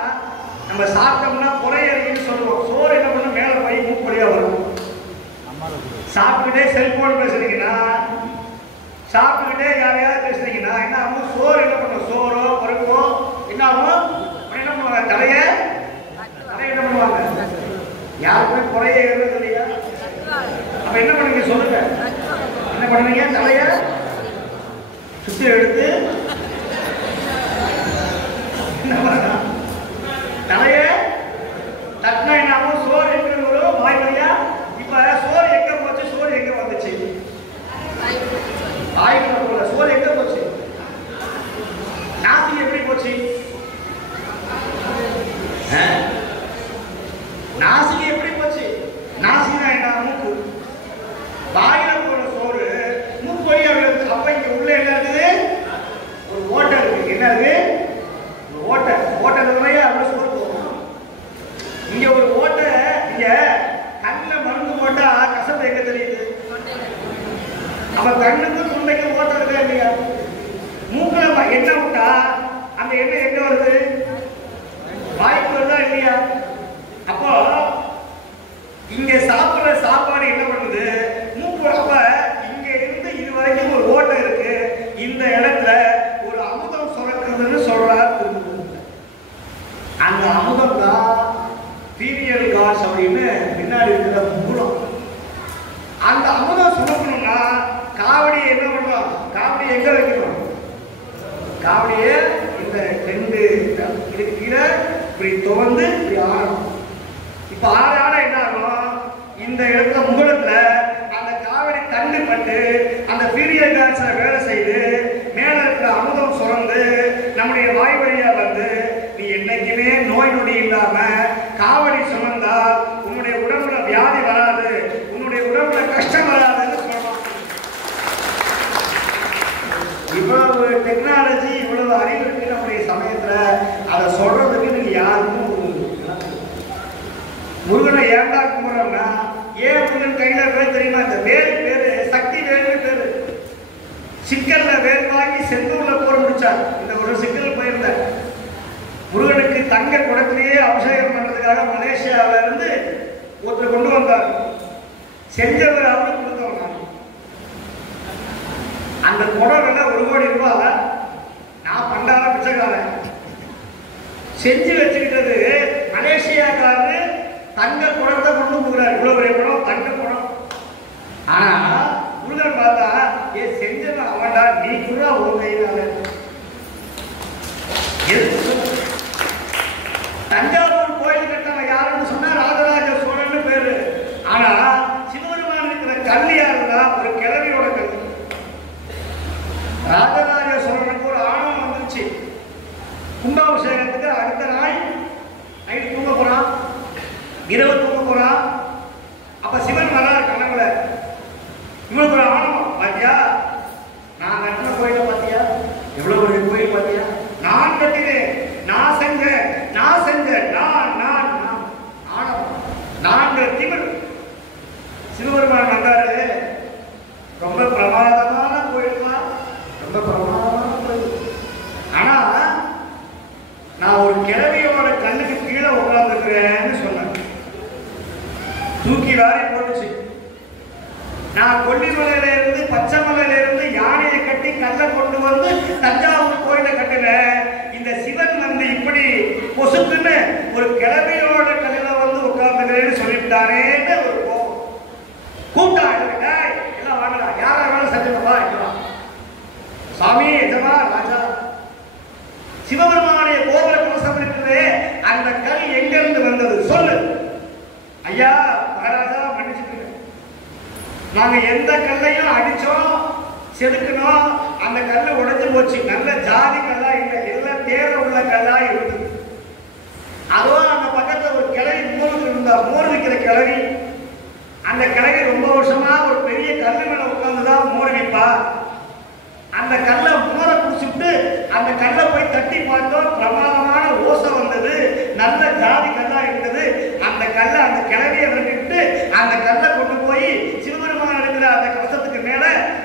நம்ம சாப்பிட்டோம்னா குறையறின்னு சொல்லுவோம். சோறு என்ன பண்ண மேல போய் மூப்படியா வரும். சாப்பிட்டுட்டே செல்போன் பேசுறீங்கன்னா, சாப்பிட்டுக்கிட்டே யாரையாவது பேசுறீங்கன்னா என்ன ஆகும்? சோறு என்ன பண்ணும்? சோறோ பருப்போ என்ன ஆகும்? என்ன பண்ணுவாங்க? தலைய என்ன பண்ணுவாங்க? யாருக்குமே குறைய ஏறது இல்லையா? அப்ப என்ன பண்ணுங்க சொல்லுங்க. என்ன பண்ணுவீங்க? தலைய சுத்தி எடுத்து என்ன பண்ண தலைய தட்டினா என்ன ஆகும்? சோறு எங்க வரும்? வாய் வழியா. இப்ப சோறு எங்க போச்சு? சோறு எங்க வந்துச்சு? வாய்க்குள்ள போல. சோறு எங்க போச்சு? நாசி எப்படி போச்சு? நாசிக்கு எப்படி போச்சு? நாசினா என்ன? மூக்கு. வாயில போற சோறு மூக்கு வழியா விழுது. அப்ப இங்க உள்ள என்ன இருக்குது? ஒரு ஓட்டை இருக்கு. என்ன இருக்கு? ஒரு ஓட்டை. ஓட்டை நிறைய அவ்வளவு சோறு போகும். இங்க ஒரு ஓட்டை. இங்க கண்ணில் மருந்து போட்டா கசப்பு எங்க தெரியுது? அப்ப கண்ணுக்கு தொண்டைக்கு ஓட்டை இருக்கா இல்லையா? மூக்குல எண்ணெய் விட்டா அந்த எண்ணெய் எங்க வருது? வாய்ப்பு வருதா இல்லையா? அப்போ இங்க சாப்பிடுற சாப்பாடு என்ன பண்ணுது? இப்படி துவந்து இப்படி ஆடும். இப்ப ஆட என்ன ஆகும், இந்த இடத்துல முகத்துல அந்த காவடி தண்டு பட்டு அந்த பீரியட் டான்ஸ்ல வேலை செய்து மேல இருக்கிற அமுதம் சுரந்து நம்முடைய வாய் வழியா வந்து நீ என்னைக்குமே நோய் நொடி இல்லாம காவடி சுமந்தால் உன்னுடைய உடம்புல வியாதி வராது, உன்னுடைய உடம்புல கஷ்டம் வராதுன்னு சொல்லலாம். இவ்வளவு டெக்னாலஜி இவ்வளவு அறிவு இருக்கு நம்முடைய சமயத்துல. அதை சொல்றதுக்கு நீங்க யாருக்கும் முருகனை ஏண்டா கும்பிடுறோம்னா, ஏன் முருகன் கையில வேல் தெரியுமா? இந்த வேல் பேரு சக்தி வேல்னு பேரு. சிக்கல்ல வேல் வாங்கி செந்தூர்ல போர் முடிச்சார். இந்த ஒரு சிக்கல் போயிருந்த முருகனுக்கு தங்க குடத்திலேயே அபிஷேகம் பண்றதுக்காக மலேசியாவில இருந்து ஒருத்தர் கொண்டு வந்தார். செஞ்சவர் அவரு கொடுத்தவங்க. அந்த குடம் வேணா 1 கோடி ரூபாய். நான் பண்டார பிச்சைக்காரன். செஞ்சு வச்சுக்கிட்டது மலேசியாக்காரரு. தங்க குடத்தை கொண்டு போகிறார். இவ்வளவு பெரிய குடம், தங்க குடம். ஆனா முருகன் பார்த்தா, ஏ செஞ்சவன் அவன்டா, நீ கூட ஒரு கையினால. தஞ்சாவூர் கோயில் கட்டவன் யாருன்னு சொன்னா ராஜராஜ சோழன் பேரு. ஆனா சிவபெருமான் இருக்கிற கல் யாருன்னா ஒரு கிழவியோட கல். ராஜராஜ சோழனுக்கு ஒரு ஆணவம் வந்துருச்சு. கும்பாபிஷேகத்துக்கு அடுத்த நாள் நைட் தூங்க போறான், இரவு தூங்க போறான். அப்ப சிவன் வரார் கனவுல. இவனுக்கு ஒரு ஆணவம், பாத்தியா நான் கட்டின கோயில பாத்தியா, எவ்வளவு ஒரு கோயில் பாத்தியா, நான் கட்டினேன், நான் செஞ்சேன், நான் செஞ்சேன், நான் நான் நான் ஆணவம், நான்கிற திமிர். சிவபெருமான் வந்தாரு. ரொம்ப பிரமாதமான கோயில் தான், ரொம்ப பிரமாதமான கோயில். ஆனா நான் ஒரு கிழவியோட கண்ணுக்கு கீழே உட்கார்ந்துக்கிறேன்னு சொன்னேன். தூக்கி வாரி போட்டுச்சு. நான் கொல்லிமலையில இருந்து பச்சைமலையில இருந்து யானையை கட்டி கல்லை கொண்டு வந்து தஞ்சாவூர் கோயில கட்டினேன். இந்த சிவன் வந்து இப்படி பொசுக்குன்னு ஒரு கிழவியோட கல்லில வந்து உட்கார்ந்துக்கிறேன்னு சொல்லிவிட்டானேன்னு ஒரு கோபம். கூட்டா எல்லாம் வாங்கடா, யாரா வேணும் செஞ்சவா இருக்கலாம். சாமி எஜமா ராஜா, சிவபெருமானுடைய கோபுர கலசம் இருக்குது, அந்த கல் எங்க இருந்து வந்தது சொல்லு. ஐயா மகாராஜா மன்னிச்சுட்டு, நாங்க எந்த கல்லையும் அடிச்சோம் செதுக்கணும், அந்த கல்லு உடைஞ்சு போச்சு. நல்ல ஜாதி கல்லா இல்லை, எல்லாம் தேர உள்ள கல்லா இருந்தது. அதுவும் அந்த பக்கத்துல ஒரு கிளவி மூணு இருந்தா, மோர் விற்கிற கிளவி. அந்த கிளவி ரொம்ப வருஷமா ஒரு பெரிய கல்லு மேல உட்கார்ந்துதான் மோர் விற்பா. அந்த கல்லை மோரை குடிச்சுட்டு அந்த கல்லை போய் தட்டி பார்த்தோம், பிரமாதமான ஓசை வந்தது, நல்ல ஜாதி கல்லா இருந்தது. அந்த கல்லை அந்த கிளவியை விட்டுட்டு அந்த கல்லை கொண்டு போய் சிவபெருமான் இருக்கிற அந்த கலசத்துக்கு மேல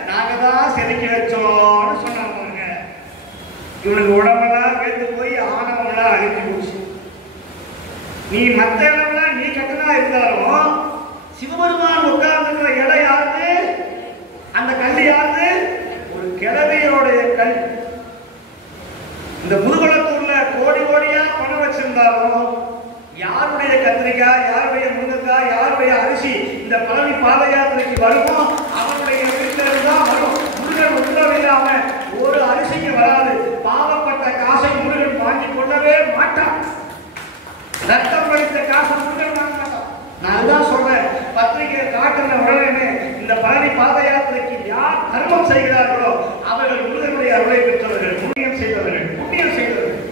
நாங்க தான் செதுக்கி வச்சோம்னு சொன்னாங்க. இவனுக்கு உடம்பெல்லாம் வேந்து போய் ஆணவங்களாம் அழிஞ்சு போச்சு. நீ மற்ற இடம்லாம் நீ கட்டணா இருந்தாலும் சிவபெருமான் உட்கார்ந்துக்கிற இடம் யாருது, அந்த கல் யாருது, ஒரு கிழவியோடைய கல். இந்த முதுகுளத்தூர்ல கோடி கோடியா பணம் வச்சிருந்தாலும் யாருடைய கத்திரிக்காய், யாருடைய முருங்கைக்காய், யாருடைய அரிசி இந்த பழனி பாத யாத்திரைக்கு வருமோ அவருடைய வீட்டில இருந்தா வரும். முருகன் உள்ளவில்லாம ஒரு அரிசிக்கு வராது. பாவப்பட்ட காசை முருகன் வாங்கி கொள்ளவே மாட்டான். ரத்தம் வடித்த காசை முருகன் வாங்க மாட்டான். நான் அதுதான் சொல்றேன், பத்திரிகை காட்டுற உடனே இந்த பழனி பாத யாத்திரைக்கு யார் தர்மம் செய்கிறார்களோ அவர்கள் முருகனுடைய அருளை பெற்றவர்கள், புண்ணியம் செய்தவர்கள், புண்ணியம் செய்தவர்கள்.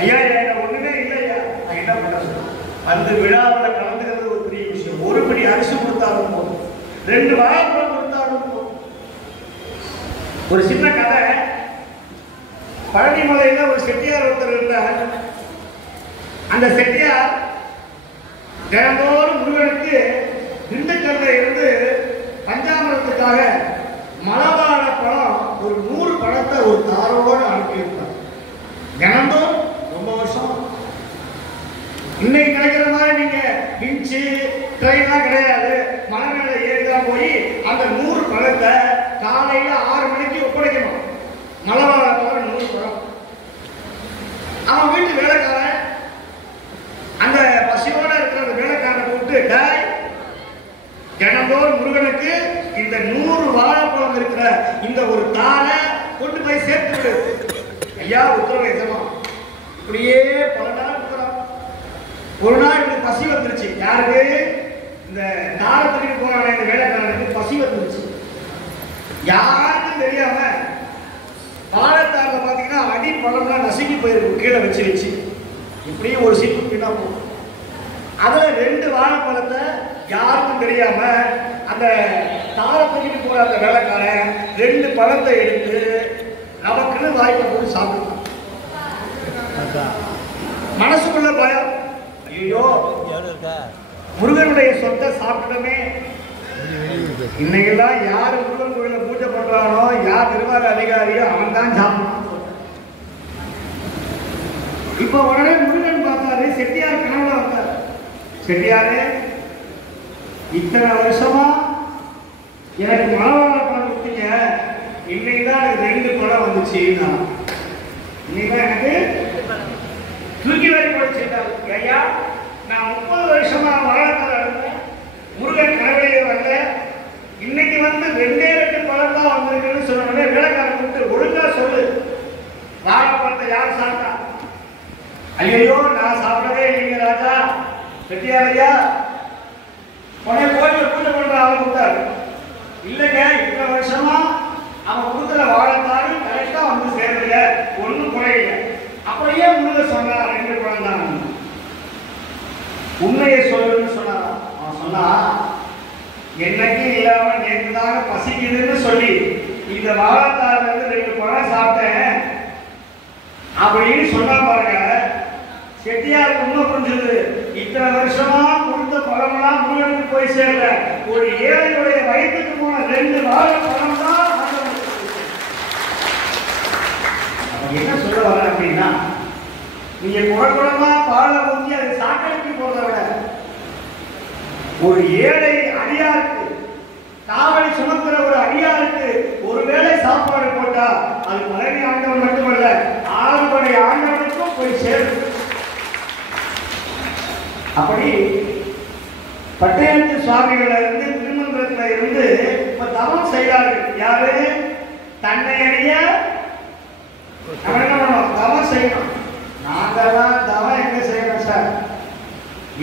ஐயா என்ன ஒண்ணுமே இல்லையா, நான் என்ன பண்ண சொல்றேன், அந்த விழாவில் கலந்துக்கிறது ஒரு பெரிய விஷயம். ஒரு படி அரிசி கொடுத்தாலும் போதும், 2 வாழைப்பழம் கொடுத்தாலும் போதும். ஒரு சின்ன கதை, பழனி மலையில ஒரு செட்டியார் ஒருத்தர் இருந்தார். அந்த செட்டியார் தினந்தோறும் முருகனுக்கு திண்டுக்கல்ல இருந்து பஞ்சாமிரத்துக்காக மலபார பழம் ஒரு 100 பழத்தை ஒரு தாரோடு அனுப்பியிருப்பார். தினந்தோறும் ரொம்ப வருஷம். இன்னைக்கு கிடைக்கிற மாதிரி நீங்க பிஞ்சு ட்ரெயினா கிடையாது, மலை மேல ஏறிதான் போய் அந்த 100 பழத்தை காலையில 6 மணிக்கு ஒப்படைக்கணும். மலபார பழம் 100 பழம். அவன் வீட்டு வேலைக்காரன் அந்த பசியோட இருக்கிற வேலைக்காரனை கூப்பிட்டு, டாய் தினந்தோறும் முருகனுக்கு இந்த 100 வாழைப்பழம் இருக்கிற இந்த ஒரு தாளை கொண்டு போய் சேர்த்து. ஐயா உத்தரவு எஜமா, இப்படியே பல நாள் ஒரு நாள் எனக்கு பசி வந்துருச்சு. யாருக்கு? இந்த தாரத்துக்கு போறாங்க இந்த வேலைக்காரனுக்கு பசி வந்துருச்சு. யாருக்கும் தெரியாம வாழைத்தாரில் பார்த்தீங்கன்னா அடி பழம்லாம் நசுங்கி போயிருக்கும் கீழே வச்சு வச்சு. இப்படியும் ஒரு சீப்பு கிட்ட போகும். அதில் 2 வாழைப்பழத்தை யாருக்கும் தெரியாம அந்த தாரத்துக்கு போற அந்த வேலைக்காரன் 2 பழத்தை எடுத்து நமக்குன்னு வாய்ப்பை போட்டு சாப்பிடுவான். மனசுக்குள்ள பயம், ஐயோ முருகனுடைய சொத்தை சாப்பிட்டமே. இன்னைக்கெல்லாம் யார் முருகன் கோயில பூஜை பண்றானோ, யார் நிர்வாக அதிகாரியோ அவன் தான் சாப்பிடணும். இப்ப உடனே முருகன் பார்த்தாரு, செட்டியார் கனவுல வந்தார். செட்டியாரு, இத்தனை வருஷமா எனக்கு மனவாள பணம் கொடுத்தீங்க, இன்னைக்குதான் எனக்கு 2 பணம் வந்துச்சு. இன்னைக்குதான் எனக்கு தூக்கி வாரி போடுச்சுட்டாரு. ஐயா, நான் 30 வருஷமா வாழக்கால இருந்தேன், முருகன் கனவையே வரல, இன்னைக்கு வந்து 2 பழம் தான் வந்திருக்குன்னு சொன்ன உடனே வேலைக்காரன் கூப்பிட்டு ஒழுங்கா சொல்லு, வாழைப்பழத்தை யார் சாப்பிட்டா? ஐயோ, நான் சாப்பிடவே இல்லைங்க ராஜா. செட்டியார் ஐயா, உடனே கோயில பூஜை பண்ற ஆளை கொடுத்தாரு. இல்லைங்க, இத்தனை வருஷமா அவன் கொடுக்குற வாழைத்தாரு கரெக்டா வந்து சேருங்க, ஒன்றும் குறையில. அப்புறம் ஏன் முருகன் சொன்னா 2 பழம் தான்? உண்மையை சொல்லுன்னு சொன்னா. அவன் சொன்னா, என்னைக்கு இல்லாம நேற்றுதாக பசிக்குதுன்னு சொல்லி இந்த வாழைத்தாருல இருந்து 2 பழம் சாப்பிட்டேன் அப்படின்னு சொன்னா பாருங்க. செட்டியாருக்கு உண்மை புரிஞ்சது. இத்தனை வருஷமா கொடுத்த பழமெல்லாம் முருகனுக்கு போய் சேரல, ஒரு ஏழையுடைய வயிற்றுக்கு போன 2 வாழைப்பழம் தான். என்ன சொல்ல வர அப்படின்னா, நீங்க குடகுடமா பாலை ஊற்றி அதை சாக்கடைக்கு போறதை விட ஒரு ஏழை அடியாருக்கு, காவடி சுமக்கிற ஒரு அடியாருக்கு ஒருவேளை சாப்பாடு போட்டா அது மனைவி ஆண்டவன் மட்டுமல்ல, 6 படை ஆண்டவனுக்கும் போய் சேரும். அப்படி பட்டயத்து சுவாமிகள இருந்து திருமந்திரத்துல இருந்து இப்ப தவம் செய்கிறார்கள். யாரு? தன்னை அறிய அவன் என்ன பண்ணணும்? தவம் செய்யணும். நாங்கெல்லாம் தவம் எங்க செய்யணும் சார்?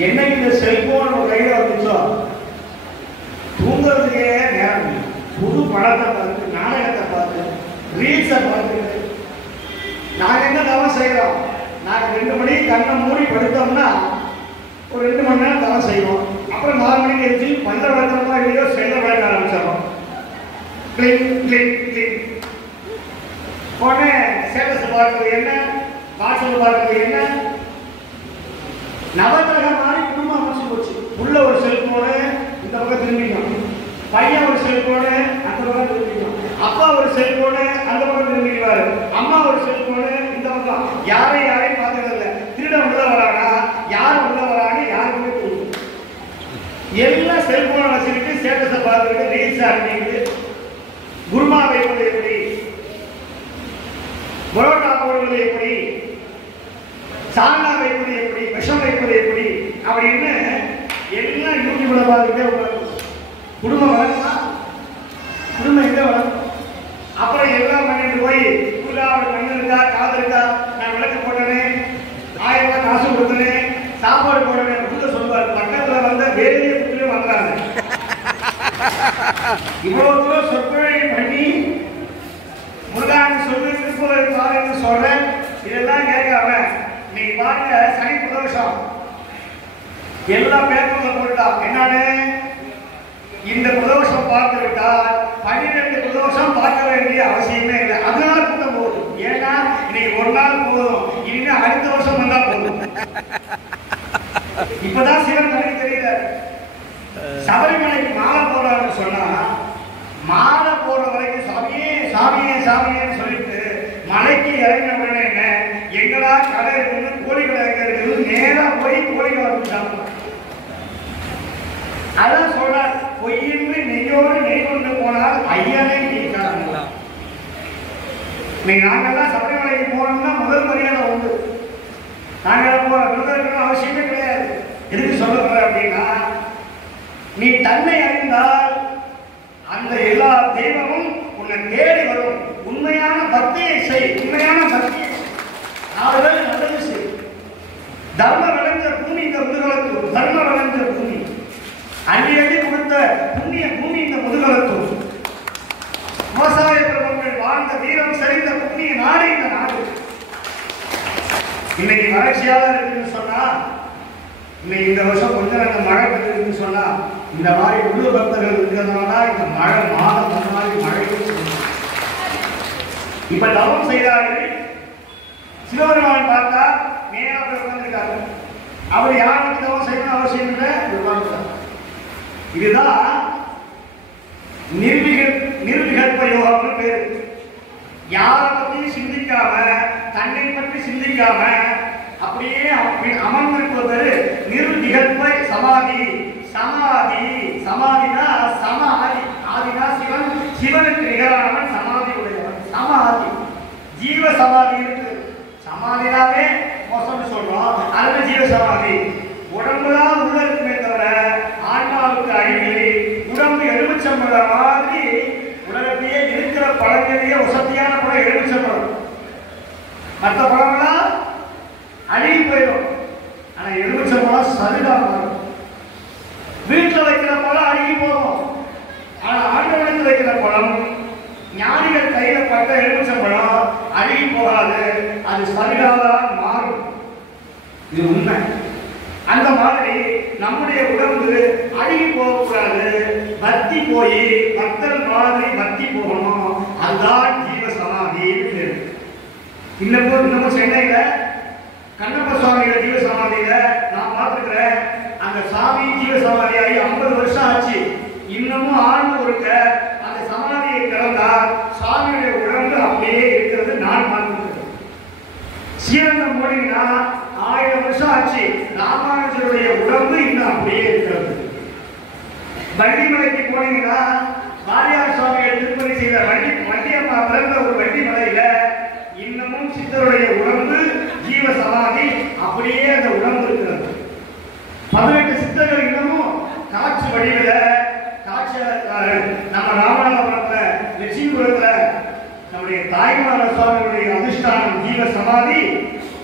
என்னைக்கு இந்த செல்போன் ஒரு கையில வந்துச்சோ தூங்குறதுக்கே நேரம் இல்லை. புது படத்தை பார்த்து, நாடகத்தை பார்த்து, ரீல்ஸை பார்த்து நாங்க என்ன தவம் செய்யறோம்? நாங்க 2 மணி கண்ணை மூடி படுத்தோம்னா ஒரு 2 மணி நேரம் தவம் செய்வோம். அப்புறம் 4 மணிக்கு எழுச்சி பந்த வளர்த்தோம்னா இல்லையோ செல்ல வளர்க்க ஆரம்பிச்சிடறோம். Click click click. உடனே ஸ்டேட்டஸ் பார்க்கறது என்ன, வாட்ஸ்அப் பார்க்கறது என்ன, நவகிரகம் மாதிரி குடும்பம் அமைச்சு போச்சு. உள்ள ஒரு செல்போனு இந்த பக்கம் திரும்பிக்கும், பையன் ஒரு செல்போனு அந்த பக்கம் திரும்பிக்கும், அப்பா ஒரு செல்போனு அந்த பக்கம் திரும்பிக்குவாரு, அம்மா ஒரு செல்போனு இந்த பக்கம். யாரையும் பார்த்தது இல்லை. திருடன் உள்ள வரானா, யார் உள்ள வரான்னு யாருக்குமே தெரியும். எல்லாம் செல்போனை வச்சுக்கிட்டு ஸ்டேட்டஸை பார்த்துக்கிட்டு ரீல்ஸ் ஆரம்பிக்கிட்டு, குருமா வைப்பது எப்படி, பரோட்டா போடுவது எப்படி, சால்னா வைப்பது எப்படி, விஷம் வைப்பது எப்படி அப்படின்னு எல்லாம் யூடியூப்ல பார்த்துக்கிட்டே உட்காந்து குடும்பம் வளர்த்தா குடும்பம் எங்க வளர்க்கும்? அப்புறம் எல்லாம் பண்ணிட்டு போய் ஒரு கண்ணு இருக்கா, காது இருக்கா, நான் விளக்கு போட்டனே, 1000 ரூபாய் காசு கொடுத்தனேன், சாப்பாடு போடணும் உள்ள சொல்வார். பக்கத்துல வந்த வேலையை குட்டிலே வாங்குறாங்க. இவ்வளவு தூரம் சொற்களை பண்ணி முருகான்னு சொல்லி திருப்பூர் பாருன்னு சொல்றேன். இதெல்லாம் கேட்காம நீ பாருங்க, சனி பிரதோஷம் எல்லாம் பேப்பர்ல போட்டா என்னன்னு, இந்த பிரதோஷம் பார்த்து விட்டால் 12 பிரதோஷம் பார்க்க வேண்டிய அவசியமே இல்லை. அதனால கூட்டம் போகுது. ஏன்னா இன்னைக்கு ஒரு நாள் போதும், இனிமே அடுத்த வருஷம் வந்தா போதும். இப்பதான் சிவன் கணக்கு தெரியல. சபரிமலைக்கு மாலை போடுறான்னு சொன்னா, மாலை போடுற வரைக்கும் சாமியே சாமியே சாமியேன்னு சொல்லிட்டு மலைக்கு இறங்கின உடனே என்ன, எங்களா கடை இருக்குன்னு, கோழிகளை எங்க இருக்குது, நேரா போய் கோழிகளை வந்து சாப்பிடலாம். அதான் சொல்றார், பொய்யின்றி நெய்யோடு நெய் கொண்டு போனால் ஐயனை நீக்காங்களா. நாங்கெல்லாம் சபரிமலைக்கு போனோம்னா முதல் மரியாதை உண்டு. நாங்கள் போற விருதுகள் அவசியமே கிடையாது. எதுக்கு சொல்லப்படுற அப்படின்னா, நீ தன்னை அறிந்தால் அந்த எல்லா தெய்வமும் உன்னை தேடி வரும். உண்மையான பக்தியை செய், உண்மையான பக்தியை 4 பேர் நல்லது செய். தர்ம விளைஞ்ச பூமி இந்த வறட்சியாக இருக்குன்னு சொன்னா, இன்னைக்கு இந்த வருஷம் கொஞ்சம் அந்த மழை பெய்யுதுன்னு சொன்னா, இந்த மாதிரி உள்ளூர் பக்தர்கள் இருக்கிறதுனால இந்த மழை மாதம் அந்த மாதிரி மழை. இப்ப தவம் செய்தார்கள். சிவபெருமான் பார்த்தா நேராக உட்கார்ந்துருக்காரு. அவர் யாருக்கு தவம் செய்யணும் அவசியம் இல்லை, உட்கார்ந்துருக்கார். இதுதான் நிர்விகல்ப யோகம்னு பேரு. யாரை பற்றியும் சிந்திக்காம, தன்னை பற்றி சிந்திக்காம அப்படியே அமர்ந்திருப்பது நிர்விகல்ப சமாதி. சமாதி சமாதினா சம ஆதி. ஆதினா சிவன், சிவனுக்கு நிகரானவன் சமாதி உடையவன். சமாதி ஜீவ சமாதி இருக்கு. சமாதினாவே மோசம்னு சொல்றோம், அதுல ஜீவ சமாதி. உடம்புதான் உள்ள இருக்குமே தவிர ஆன்மாவுக்கு அழிவில்லை. உடம்பு எலுமிச்சம்பழம் மாதிரி உலகத்தையே இருக்கிற பழங்களையே வசதியான பழம் எலுமிச்சம்பழம். மற்ற பழம்லாம் அழுகி போயிடும். ஆனா எலுமிச்சம்பழம் சரிதா மாறும். வீட்டில் வைக்கிற பழம் அழுகி போகும். ஆனா ஆண்டவனுக்கு வைக்கிற பழம், ஞானிகள் கையில பட்ட எலுமிச்சம்பழம் அழுகி போகாது, அது சரிதான் மாறும். இது உண்மை. அந்த மாதிரி நம்முடைய உடம்பு அழுகி போகக்கூடாது, பக்தி போய் பக்தர் மாதிரி பக்தி போகணும். அதுதான் ஜீவ சமாதி. இன்னமும் சென்னையில கண்ணப்ப சுவாமியோட ஜீவ சமாதியில நான் பார்த்துக்கிறேன். அந்த சாமி ஜீவ சமாதி ஆகி 50 வருஷம் ஆச்சு. இன்னமும் ஆண்டு ஒருக்க அந்த சமாதியை திறந்தால் சாமியுடைய உடம்பு அப்படியே இருக்கிறது நான் பார்த்துக்கிறேன். ஸ்ரீரங்கம் போனீங்கன்னா 1000 வருஷம் ஆச்சு, ராமானுஜருடைய உடம்பு இன்னும் அப்படியே இருக்கிறது. வண்டிமலைக்கு போனீங்கன்னா வாரியார் சுவாமிகள் திருப்பதி செய்த வண்டியம்மா பிறந்த ஒரு வண்டிமலையில இன்னமும் சித்தருடைய உடம்பு ஜீவ சமாதி அப்படியே அந்த உடம்பு இருக்கிறது. 18 சித்தர்கள் இன்னமும் காட்சி வடிவில நம்ம ராமநாதபுரத்துல லட்சுமிபுரத்துல நம்முடைய தாய்மார சுவாமியுடைய அதிஷ்டானம் ஜீவ சமாதி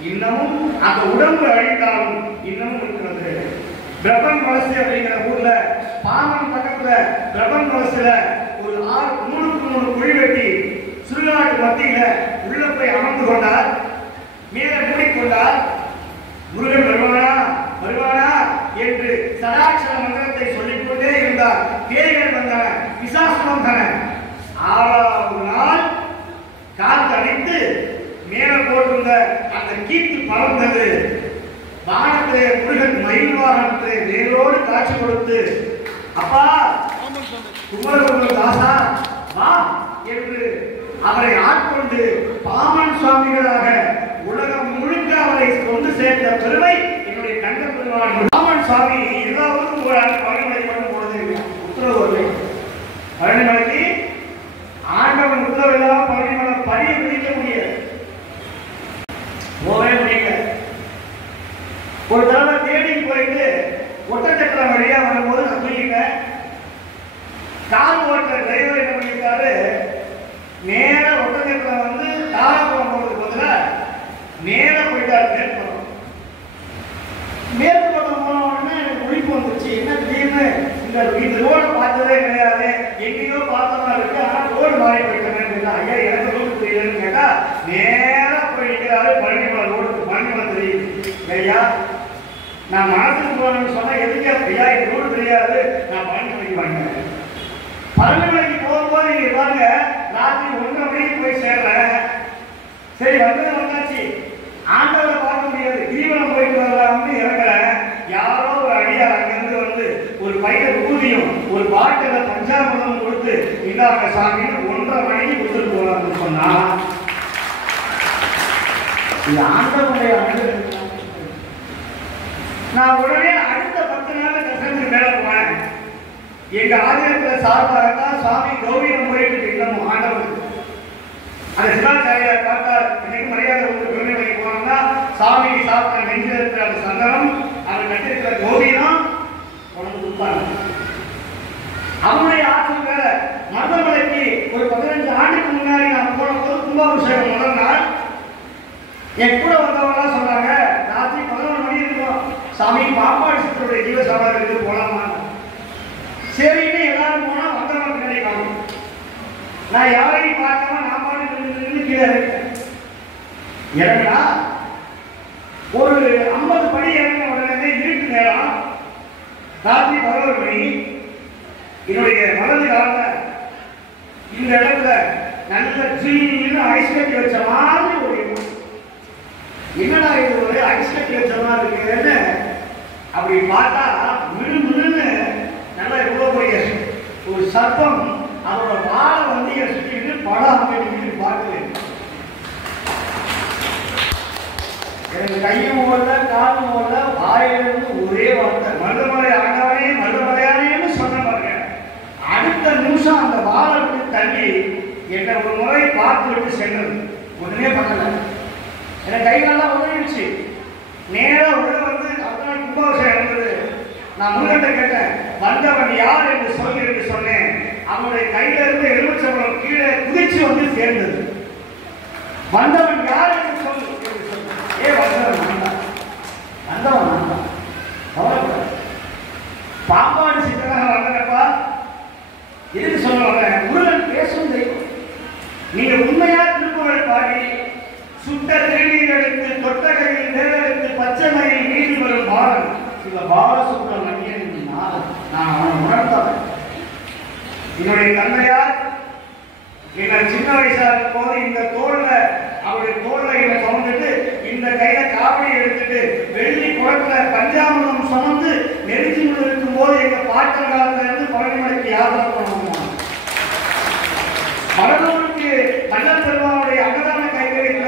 இன்னமும் அந்த உடம்பு அழிந்தாலும் இன்னமும் இருக்கிறது. பிரபன் வலசு அப்படிங்கிற ஊர்ல பாமன் பக்கத்துல பிரபன் வலசுல ஒரு 3 குழி வெட்டி சுடுகாட்டு மத்தியில உள்ள போய் அமர்ந்து கொண்டார். மேல மூடிக்கொண்டார். முருகன் வருவானா வருவானா என்று சதாட்சர மந்திரத்தை சொல்லிக்கொண்டே இருந்தார். பேய்கள் வந்தன, பிசாசு வந்தன. 6வது நாள் காத்து அணைத்து மேல போட்டிருந்த அந்த கீத்து பறந்தது. வானத்திலே முருகன் மயில் வாகனத்திலே நேரோடு காட்சி கொடுத்து, அப்பா குமரகுரு தாசா வா என்று அவரை ஆட்கொண்டு பாமன் சுவாமிகளாக உலகம் முழுக்க அவரை கொண்டு சேர்ந்த பெருமை என்னுடைய கண்ட பெருமான் பாமன் சுவாமி. எல்லாருக்கும் ஒரு பழனிமலை பண்ணும் பொழுது உத்தரவு இல்லை. பழனிமலைக்கு ஆண்டவன் உத்தரவு இல்லாம பழனிமலை படியை பிடிக்க முடியாது, போவே முடியல. ஒரு தடவை தேடி போயிட்டு ஒட்டச்சக்கரம் வழியா வரும்போது நான் சொல்லிட்டேன். கார் ஓட்டுற டிரைவர் என்ன பண்ணியிருக்காரு, நேர ஒட்டச்சக்கரம் வந்து தாராபுரம் போறதுக்கு பதிலா நேர போயிட்டாரு மேற்புறம். மேற்புறம் போன உடனே எனக்கு ஒழிப்பு வந்துருச்சு. என்ன திடீர்னு இந்த ரோடு பார்த்ததே கிடையாது, எங்கேயோ பார்த்ததா இருக்கு, ஆனா ரோடு மாறி போயிட்டேன்னு. ஐயா எனக்கு ரோடு தெரியலன்னு கேட்டா நேரா போய் நிற்கிறாரு பழனிமலை ரோடு. பழனிமலை தெரியுது ஐயா, நான் மனசுக்கு போறேன்னு சொன்னா எதுக்கே ஐயா எனக்கு ரோடு தெரியாது, நான் பழனிமலைக்கு வாங்கினேன். பழனிமலைக்கு போகும்போது நீங்க பாருங்க, ராத்திரி 1:30 மணிக்கு போய் சேர்றேன். சரி வந்தாச்சு, ஆண்டவரை பார்க்க முடியாது, தீவனம் போயிட்டு வரலாம்னு இறங்குறேன். யாரோ ஒரு அடியார் அங்கிருந்து வந்து ஒரு பையில ஊதியும் ஒரு பாட்டில பஞ்சாமிரதம் கொடுத்து இந்தாங்க சாமின்னு 1:30 மணிக்கு கொடுத்துட்டு போறான்னு சொன்னா இது ஆண்டவனுடைய அனுகிரகம். நான் உடனே அடுத்த 10 நாள் தசனத்துக்கு மேல போனேன். எங்க ஆதிரத்துல சார்பாகத்தான் சுவாமி கௌரவம் போயிட்டு இன்னமும் ஆண்டவனுக்கு அந்த சிவாச்சாரியார் பார்த்தார். இன்னைக்கு மரியாதை கொடுத்து பெருமைக்கு போனோம்னா சாமிக்கு சாப்பிட்ட நெஞ்சில் இருக்கிற அந்த சந்தனம், அதை கட்டிருக்கிற கோவியம் உனக்கு கொடுப்பாங்க. அவனுடைய ஆற்றல் வேற. மருதமலைக்கு ஒரு 15 ஆண்டுக்கு முன்னாடி நான் போனபோது கும்பாபிஷேகம் முதல் நாள் என் கூட வந்தவங்கலாம் சொன்னாங்க, ராத்திரி 11 மணி இருக்கும், சாமி பாப்பாடி சித்தருடைய ஜீவ சமாதிக்கு போலாமா. சரின்னு எல்லாரும் போனா வந்தவங்க பின்னாடி காணும். நான் யாரையும் பார்க்காம நான் பாட்டு நின்று கீழே இருக்கேன். இறங்கா ஒரு 50 படி இறங்கின உடனே இருட்டு நேரம், ராத்திரி 11 மணி. என்னுடைய வலது கால இந்த இடத்துல நல்ல ஜீன்னு ஐஸ் கட்டி வச்ச மாதிரி ஒரு என்னடா இது ஒரு ஐஸ் கட்டி வச்ச மாதிரி இருக்குன்னு அப்படி பார்த்தா மிருன்னு நல்லா இவ்வளவு பெரிய ஒரு சர்ப்பம் அதோட வாழை வண்டியை சுற்றிட்டு படம் அங்கிட்டு பார்க்கல. எனக்கு கையும் ஓடல காலும் ஓடல, வாயிலிருந்து ஒரே வார்த்தை மருதமலை ஆண்டவனே மருதமலையானேன்னு சொன்ன பாருங்க. அடுத்த நிமிஷம் அந்த வாழை விட்டு தள்ளி என்னை ஒரு முறை பார்த்து விட்டு சென்றது. ஒண்ணுமே பண்ணல, எனக்கு கை நல்லா உதவிடுச்சு. நேரம் உள்ள வந்து அதனால் கும்பாபிஷேகம் இருந்தது. நான் முருகன்ட்ட கேட்டேன், வந்தவன் யார் என்று சொல்லி என்று சொன்னேன். அவனுடைய கையில இருந்து எலுமிச்சம்பழம் கீழே குதிச்சு வந்து சேர்ந்தது. வந்தவன் யார் என்று சொல்லு என்று சொன்னேன். வந்தவன் நான் தான், வந்தவன் நான் தான், கவலைப்பட பாம்பாடு சித்தனாக வந்தனப்பா. எதுக்கு சொல்ல வர்றேன், முருகன் பேசும் தெய்வம். நீங்க உண்மையா திருப்புகழ் பாடி சுட்ட திருநீர் எடுத்து தொட்ட கையில் நேரெடுத்து பச்சை மயில் மீது வரும் பாலன் இந்த பாலசுப்ரமணியன் நான் அவனை உணர்த்தவன். என்னுடைய தந்தையார் என்ன சின்ன வயசா இருக்கும் போது இந்த தோல்ல அவருடைய தோல்ல என்னை சுமந்துட்டு இந்த கையில காவடி எடுத்துட்டு வெள்ளி குளத்துல பஞ்சாமிரம் சுமந்து நெருஞ்சி இருக்கும் போது எங்க பாட்டல் காலத்துல இருந்து பழனிமலைக்கு யாத்திரை பண்ணுவோம். கடலூருக்கு கண்ணன் பெருமானுடைய அன்னதான கைகளில்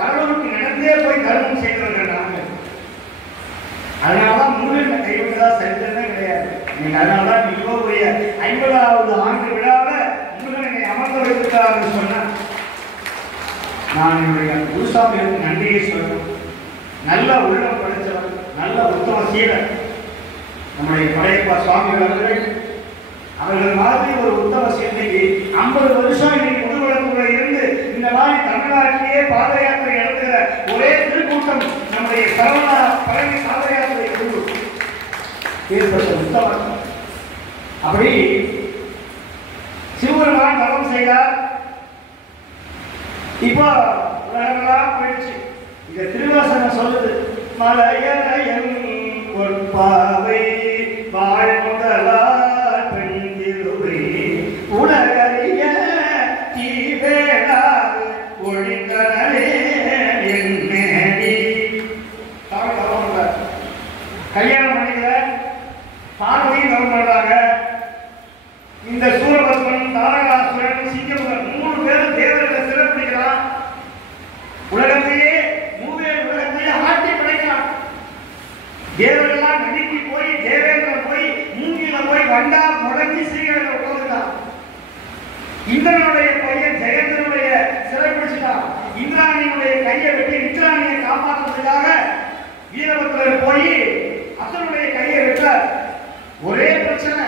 கடலூருக்கு நடந்தே போய் தர்மம் செய்தவர்கள் நாங்கள். அதனாலதான் முருகன் கைவிட்டதா சரித்திரமே கிடையாது. நீங்க அதனாலதான் இவ்வளவு 50வது ஆண்டு விழாவில் முருகனை அமர்ந்த வைத்திருக்கிறார் சொன்ன நான் என்னுடைய குருசாமிகளுக்கு நன்றியை சொல்லணும். நல்ல உள்ளம் படைத்தவர், நல்ல உத்தம சீலர் நம்முடைய படையப்பா சுவாமிகள் அவர்கள் மாதிரி ஒரு உத்தம சீர்மைக்கு 50 வருஷம் இன்னைக்கு முதுகுளத்துல இருந்து இந்த மாதிரி தமிழ்நாட்டிலேயே பாத யாத்திரை நடத்துகிற ஒரே திருக்கூட்டம் நம்முடைய சரவணா பழனி பாத யாத்திரை குழு ஏற்பட்ட உத்தமர். அப்படி சிவபெருமான் தவம் செய்தார். இப்போ உலகமெல்லாம் போயிடுச்சு. இந்த திருவாசகம் சொல்லுது, மலையலையன் பொற்பாவை வாழ் முதலார் பெண்திருவை உலகறிய தீவேளார் ஒழித்தனே என்னேடி. கல்யாணம் பண்ணிக்கிற பார்வதியும் தவம் பண்றாங்க. இந்த சூரபத்மன், தாரகாசுரன், சிங்கமுகன் 3 பேரும் தேவர்களை சிறப்பிக்கிறான். உலகத்தையே உலகத்தையே ஆட்டி படைக்கிறான். தேவர்கள்லாம் நடுக்கி போய் தேவேந்திரன் போய் மூங்கில போய் வண்டா முடங்கி ஸ்ரீகளை உட்காந்துட்டான். இந்திரனுடைய பையன் ஜெயந்திரனுடைய சிறை பிடிச்சிட்டான். இந்திராணியுடைய கையை வெட்டி இந்திராணியை காப்பாற்றுவதற்காக வீரபத்திரர் போய் அசனுடைய கையை வெட்ட ஒரே பிரச்சனை.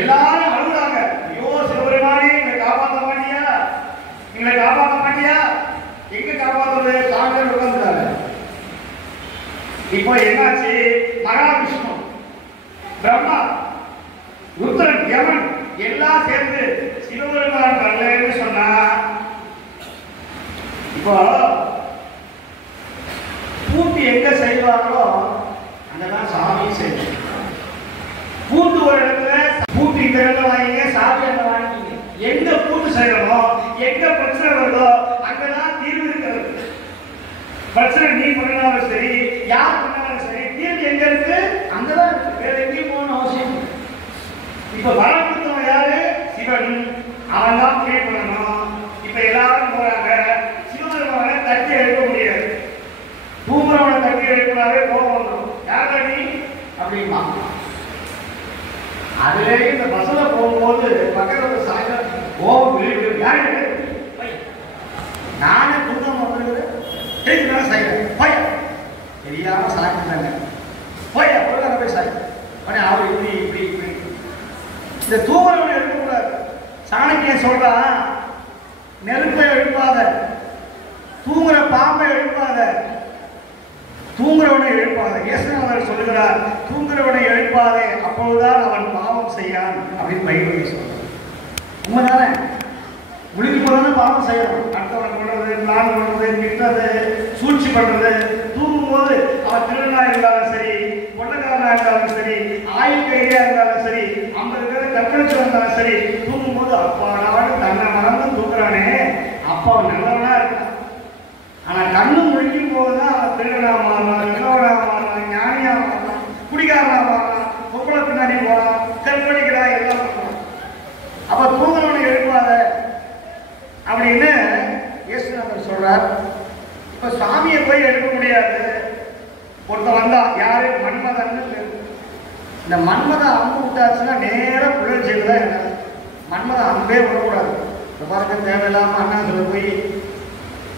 எல்லாரும் அழுகுறாங்க, ஐயோ சிவபெருமானே எங்களை காப்பாற்ற மாட்டியா, எங்களை காப்பாற்ற மாட்டியா. எங்க காப்பாற்றுறது, சாமியார் உட்காந்துட்டாங்க. இப்போ என்னாச்சு, மகாவிஷ்ணு, பிரம்மா, ருத்ரன், யமன் எல்லாம் சேர்ந்து சிவபெருமான் வரலன்னு சொன்னா, இப்போ பூட்டு எங்க செய்வாங்களோ அங்கதான் சாமி செய்வாங்க. பூட்டு ஒரு இடத்துல பூட்டு இந்த இடத்துல வாங்கிங்க, சாமி அங்க வாங்கிங்க. எங்க பூட்டு செய்யறோமோ, எங்க பிரச்சனை வருதோ அங்கதான் தீர்வு இருக்கிறது. பிரச்சனை நீ பண்ணாலும் சரி, யார் பண்ணாலும் சரி, தீர்வு எங்க இருக்கு, அங்கதான் இருக்கு. வேற எங்கேயும் போகணும் அவசியம். இப்ப வரம் கொடுத்தவன் யாரு, சிவன். அவன் தான் ப்ரே பண்ணணும். இப்ப எல்லாரும் போறாங்க. சிவபெருமானை தட்டி எழுப்ப முடியாது. தூங்குறவனை தட்டி எழுப்பினாவே கோபம் வந்துடும். யார் நீ அப்படிமா. அதுலேயே இந்த பஸ்ல போகும்போது பக்கத்துல சாயங்காலம் கோபம் விழுது. யாரு நானே தூக்கம் வந்துருக்குது, தெரியாம சாய்ந்தாங்க. போய் போய் சாய் அவர் இப்படி இப்படி இப்படி. இந்த தூவரவனை எடுக்கக்கூடாது. சாணக்கியன் சொல்றான், நெருப்பை எழுப்பாத, தூங்குற பாம்பை எழுப்பாத, தூங்குறவனை எழுப்பாத. இயேசுநாதர் சொல்லுகிறார், தூங்குறவனை எழுப்பாதே, அப்பொழுதுதான் அவன் பாவம் செய்யான் அப்படின்னு பைபிள் சொல்றார். உண்மைதானே? முழுகி போதானே பாவம் செய்யணும். அடுத்தவன் பண்றது, பிளான் பண்றது, திட்டுறது, சூழ்ச்சி பண்றது. தூங்கும் போது தூங்கும்போது அவன் திருடனா இருந்தாலும் சரி, கொள்ளக்காரனா இருந்தாலும் சரி, ஆயுள் கைதியா இருந்தாலும் சரி, 50 பேரை கற்பழிச்சு வந்தாலும் சரி, தூங்கும்போது அப்பாடான்னு தன்னை மறந்து தூக்குறானே, அப்பா நல்லவனா இருக்கான். ஆனா கண்ணு முழிக்கும் போதுதான் அவன் திருடனா மாறான், நல்லவனா மாறான், ஞானியா மாறான், குடிகாரனா மாறான், பொம்பளை பின்னாடி போறான், கற்பழிக்கிறான், எல்லாம் பண்றான். அப்ப தூங்குறவனை எழுப்பாத அப்படின்னு இயேசுநாதர் சொல்றார். இப்ப சாமியை போய் எழுப்ப முடியாது. ஒருத்தன் வந்தா யாரு? மன்மதன். இந்த மன்மதன் அம்பு விட்டாச்சுன்னா நேரம் புழல் செய்வதா என்ன? மன்மதன் அம்பே விடக்கூடாது. இந்த பாருங்க, தேவையில்லாம அண்ணா சொல்ல போய்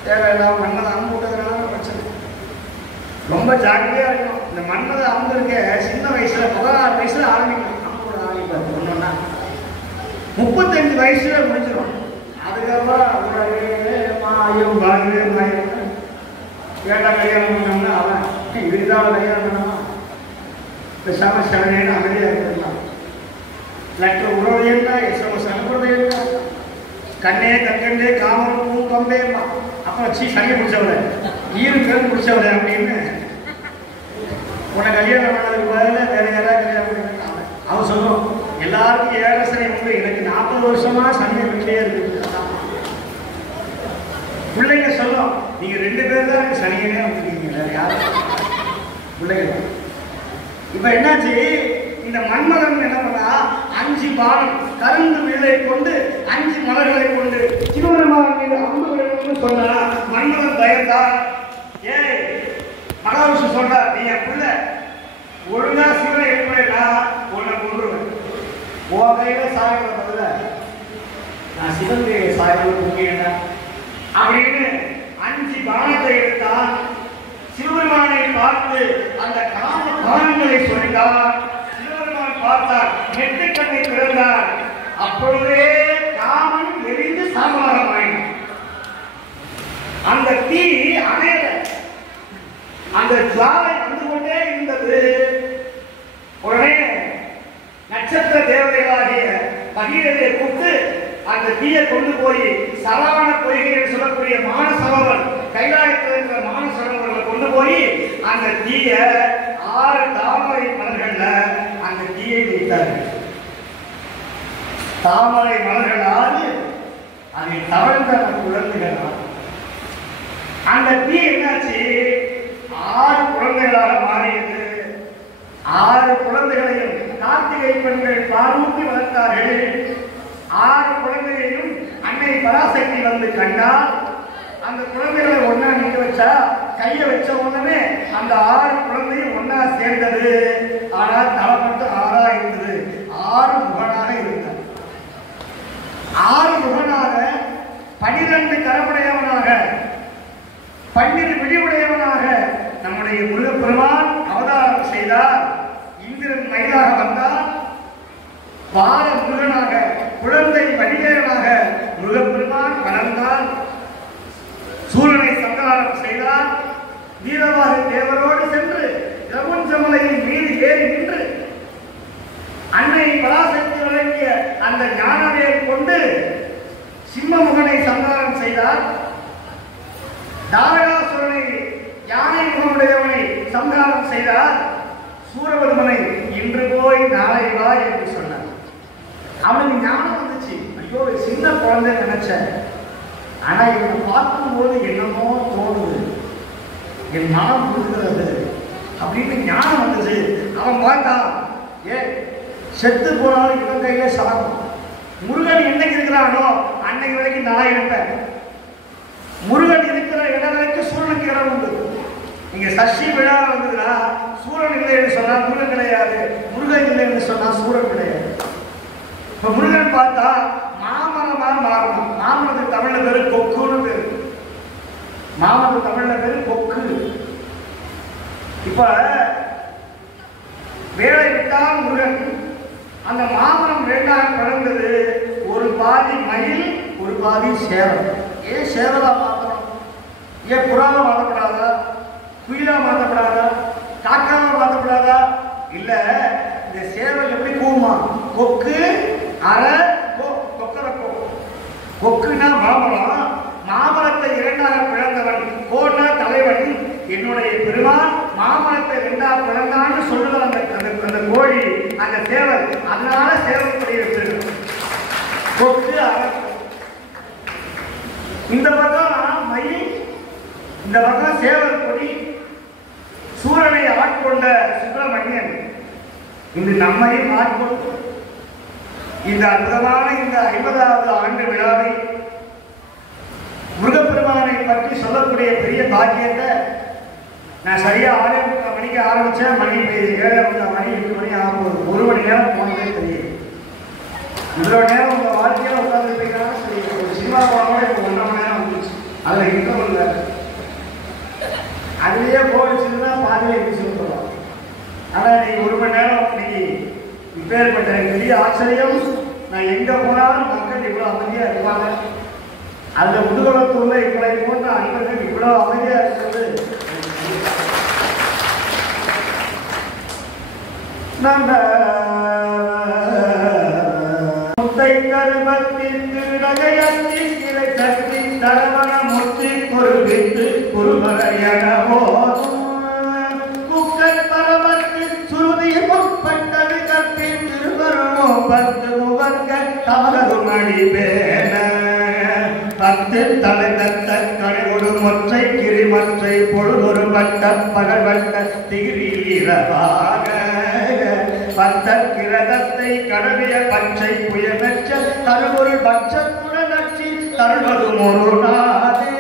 தேவையில்லாம மன்மதன் அம்பு விட்டதுனால பிரச்சனை. ரொம்ப ஜாக்கிரதையா இருக்கணும். இந்த மன்மதன் அம்பு இருக்க சின்ன வயசுல 16 வயசுல ஆரம்பிக்கணும். அம்பு ஆரம்பிப்பாரு ஒன்னொன்னா 35 வயசுல முடிஞ்சிடும். அதுக்கப்புறம் மாயம் பாகு மாயம் கேட்டா கல்யாணம் பண்ணோம்னா அவன் விருதாவை கல்யாணம் பண்ணாமா பேசாம சவனேன்னு அமைதியாக இருக்கலாம். லெட்டர் உறவு என்ன, எஸ்எம்எஸ் அனுப்புறது என்ன, கண்ணே கண்கண்டே காமம் பூம்பே, அப்புறம் சீ சனியை பிடிச்சவள ஈரு பேர் பிடிச்சவள அப்படின்னு உன்னை கல்யாணம் பண்ணதுக்கு பதில் வேற யாராவது கல்யாணம் பண்ணிருக்காங்க. அவன் சொல்லுவோம், எல்லாருக்கும் 7 சனி உண்டு, எனக்கு 40 வருஷமா சனியை வீட்டிலே இருக்கு. பிள்ளைங்க சொல்லும், நீங்க 2 பேர் தான் எனக்கு சனியனே வந்துருக்கீங்க, யாரு பிள்ளைங்க. இப்ப என்னாச்சு, இந்த மன்மதன் என்ன பண்ணா 5 பானம் கருந்து விலை கொண்டு 5 மலர்களை கொண்டு சிவபெருமான் மீது அம்பு விடணும்னு சொன்னா மன்மதன் பயந்தான். ஏய் மகாவிஷ்ணு சொல்றார், நீ என் பிள்ளை ஒழுங்கா சிவனை எழுப்பா உன்னை கொண்டுருவேன். உன் கையில சாயங்களை பதில நான் சிவன் கையில சாயங்கள் முக்கியம் அப்படின்னு 5 பானத்தை எடுத்தான். சிவபெருமானை பார்த்து அந்த காம பானங்களை சொல்லினார். சிவபெருமான் பார்த்தார், நெற்றிக்கண்ணை திறந்தார். அப்பொழுதே காமன் எரிந்து சாம்பலாகமாயினார். அந்த தீ அணையல, அந்த ஜுவாலை வந்து கொண்டே இருந்தது. உடனே நட்சத்திர தேவதைகளாகிய பகீரதை கூப்பிட்டு அந்த தீயை கொண்டு போய் சரவண பொய்கையில் சொல்லக்கூடிய மானசரோவர், கைலாயத்தில் இருக்கிற மானசரோவர்களை கொண்டு போய் அந்த தீய 6 தாமரை மலர்கள்ல அந்த தீயை வைத்தார்கள். தாமரை மலர்களால் அதில் தவழ்ந்த குழந்தைகளால் அந்த தீ என்னாச்சு, 6 குழந்தைகளாக மாறியது. 6 குழந்தைகளையும் கார்த்திகை பெண்கள் பாலூட்டி வளர்த்தார்கள். 6 குழந்தைகளையும் அன்னை பராசக்தி வந்து கண்டால் அந்த குழந்தைகளை ஒன்னா நிக்க வச்சா கையை வச்ச உடனே அந்த 6 குழந்தையும் ஒன்னா சேர்ந்தது. ஆனால் தலை மட்டும் 6ஆ இருந்தது. 6 முகனாக இருந்தார். 6 முகனாக 12 கரமுடையவனாக 12 விழிவுடையவனாக நம்முடைய முருகப்பெருமான் அவதாரம் செய்தார். இந்திரன் மயிலாக வந்தார். பால முருகனாக குழந்தை வடிவேலனாக முருகப்பெருமான் வளர்ந்தார். சூரனை சங்காரம் செய்தார். வீரவாக தேவரோடு சென்று பிரபஞ்சமலையின் மீது ஏறி நின்று அன்னை பராசக்தி வழங்கிய அந்த ஞானவேல் கொண்டு சிம்மமுகனை சங்காரம் செய்தார். தாரகாசுரனை யானை முகமுடையவனை சங்காரம் செய்தார். சூரபத்மனை இன்று போய் நாளை வா என்று சொன்னார். அவனுக்கு ஞானம் வந்துச்சு. ஐயோ சின்ன குழந்தை நினைச்சேன், ஆனா இவனை பார்க்கும்போது என்னமோ தோணுது, என் மனம் புரிகிறது அப்படின்னு ஞானம் வந்துச்சு. அவன் பார்த்தான், ஏ செத்து போனாலும் இவன் கையில சாகும். முருகன் என்னைக்கு இருக்கிறானோ அன்னைக்கு வரைக்கும் நான் இருப்பேன். முருகன் இருக்கிற இடம் வரைக்கும் சூரனுக்கு இடம் உண்டு. நீங்க சஷ்டி விழா வந்ததுன்னா சூரன் இல்லைன்னு சொன்னா முருகன் கிடையாது, முருகன் இல்லைன்னு சொன்னா சூரன் கிடையாது. இப்ப முருகன் பார்த்தா மாமரமா மாறணும். மாமரத்துக்கு தமிழ்ல பேரு கொக்குன்னு பேரு. மாமரத்துக்கு தமிழ்ல பேரு கொக்கு. இப்ப வேலை விட்டால் முருகன். அந்த மாமரம் 2ஆக பிறந்தது. ஒரு பாதி மயில், ஒரு பாதி சேவல். ஏன் சேவலா மாத்தணும்? ஏன் புறாவை மாற்றப்படாதா? குயிலா மாற்றப்படாதா? காக்காவா மாற்றப்படாதா? இல்ல, இந்த சேவல் எப்படி கூமா? கொக்கு அரை கொக்கரக்கோ. கொக்குனா மாமரம். மாமரத்தை 2ஆக பிளந்தவன், கோனா தலைவன். என்னுடைய பெருமான் அந்த சேவல், அதனால சேவல் கொடி வச்சிருக்கு. கொத்து அரசு. இந்த பக்கம் மயில், இந்த பக்கம் சேவல் கொடி. சூரனை ஆட்கொண்ட சுப்பிரமணியன் இன்று நம்மையும் ஆட்கொண்டு இந்த அற்புதமான இந்த 50வது ஆண்டு விழாவை முருகப்பெருமானை பற்றி சொல்லக்கூடிய பெரிய பாக்கியத்தை நான் சரியா 6 மணிக்கு ஆரம்பிச்சேன். மணி 7 மணி 8 மணி ஆகும்போது 1 மணி நேரம் போனதே தெரியும். இவ்வளவு நேரம் உங்க வாழ்க்கையில உட்கார்ந்துருக்கீங்கன்னா சரி, ஒரு சினிமா போனோட இப்போ 1.5 மணி நேரம் வந்துச்சு. அதில் இன்னும் இல்லை, அதுலேயே போயிடுச்சுன்னா பாதிலே இருந்துச்சுன்னு சொல்லலாம். ஆனால் நீ 1 மணி நேரம் இன்னைக்கு இப்பேற்பட்ட பெரிய ஆச்சரியம். நான் எங்கே போனாலும் மக்கள் இவ்வளோ அமைதியாக இருப்பாங்க. அந்த முதுகுளத்தூர்ல இப்படி போட்ட அன்பர்கள் இவ்வளோ அமைதியாக இருக்கிறது முத்தை கருமத்திற்கு நகையத்தி கிளை சக்தி தரவண முத்தி பொருளித்து குருமலையன போதும் குக்கர் பரவத்தில் சுருதியில் முற்பட்டது கற்பின் திருவருமோ 10 முகங்க தமரும் அடிபேன 10 தலைதத்த கடைகொடு மொற்றை கிரிமற்றை பொழுதொரு வட்ட பகல் வட்ட திகிரில் இரவாக 10 கிரதத்தை கடவிய பச்சை புயமெச்ச தருவொரு பட்சத்துடன் நச்சி தருவதும் ஒரு நாதே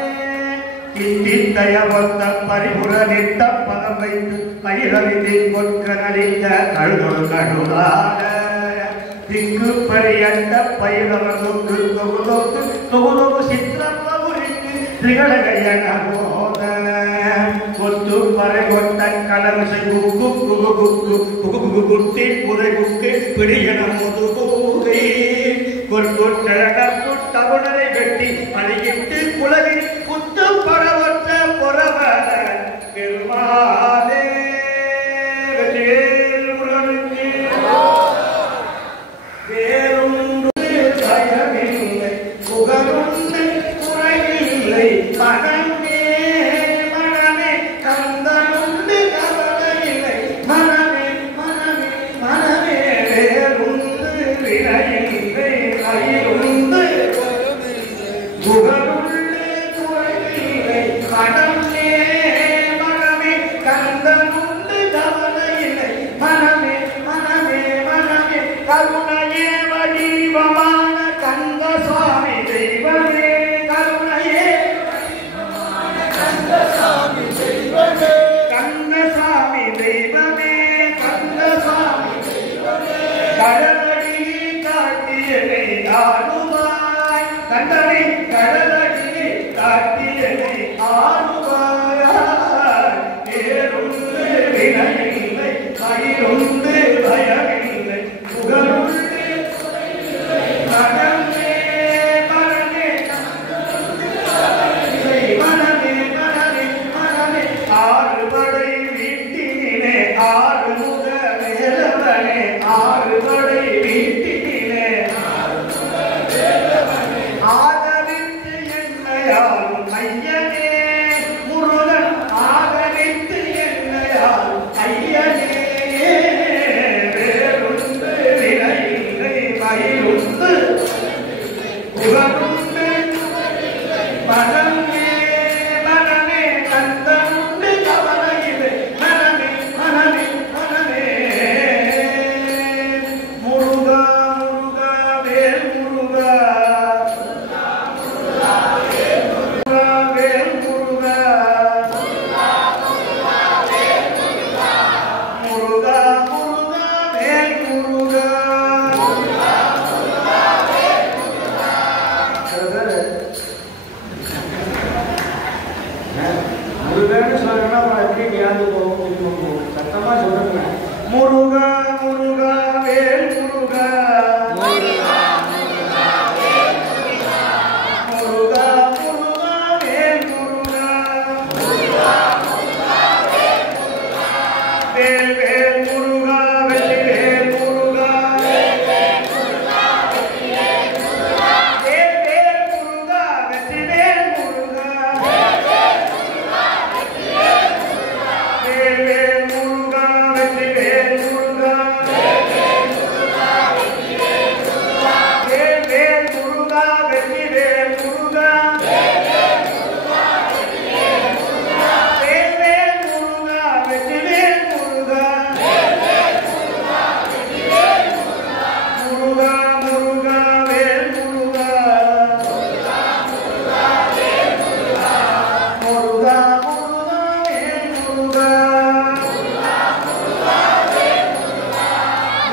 கித்தித்தய ஒத்த பரிபுர நிட்ட பதம் வைத்து பயிரவிதில் கொற்க நடித்த கழுதொரு கழுதாக திக்கு பரியண்ட பயிரவனுக்கு தொகுதொக்கு தொகுதொகு சித்திரப்பகுரிக்கு திகழகையன போத கொத்து பறை கொட்ட கலமிசை குக்கு குகு குக்கு குகு குட்டி புதை குக்கு பிடியன முதுகூகை கொற்கொட்டகுணரை வெட்டி பழியிட்டு குலகில் குத்து படவற்ற பொறவர பெருமாதே வெற்றிவேல் முருகனுக்கு வேறொன்று பயமில்லை புகழொன்று குறையில்லை மனமே மனமே கந்தனுண்டு கவலையில்லை மனமே மனமே மனமே வேறொன்று வினையில்லை மயிலுண்டு புகழுள்ளே குறையில்லை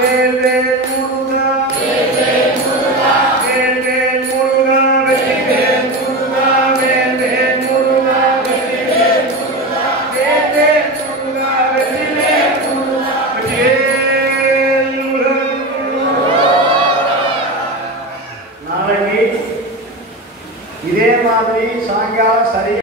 வேல் வேல் முருகா வேல் வேல் முருகா வேல் வேல் முருகா வெற்றி வேல் முருகா வேல் வேல் முருகா வெற்றி வேல் முருகா வேல் வேல் முருகா வெற்றி வேல் முருகா வெற்றி வேல் முருகா. நாளைக்கு இதே மாதிரி சாயங்காலம் சரியா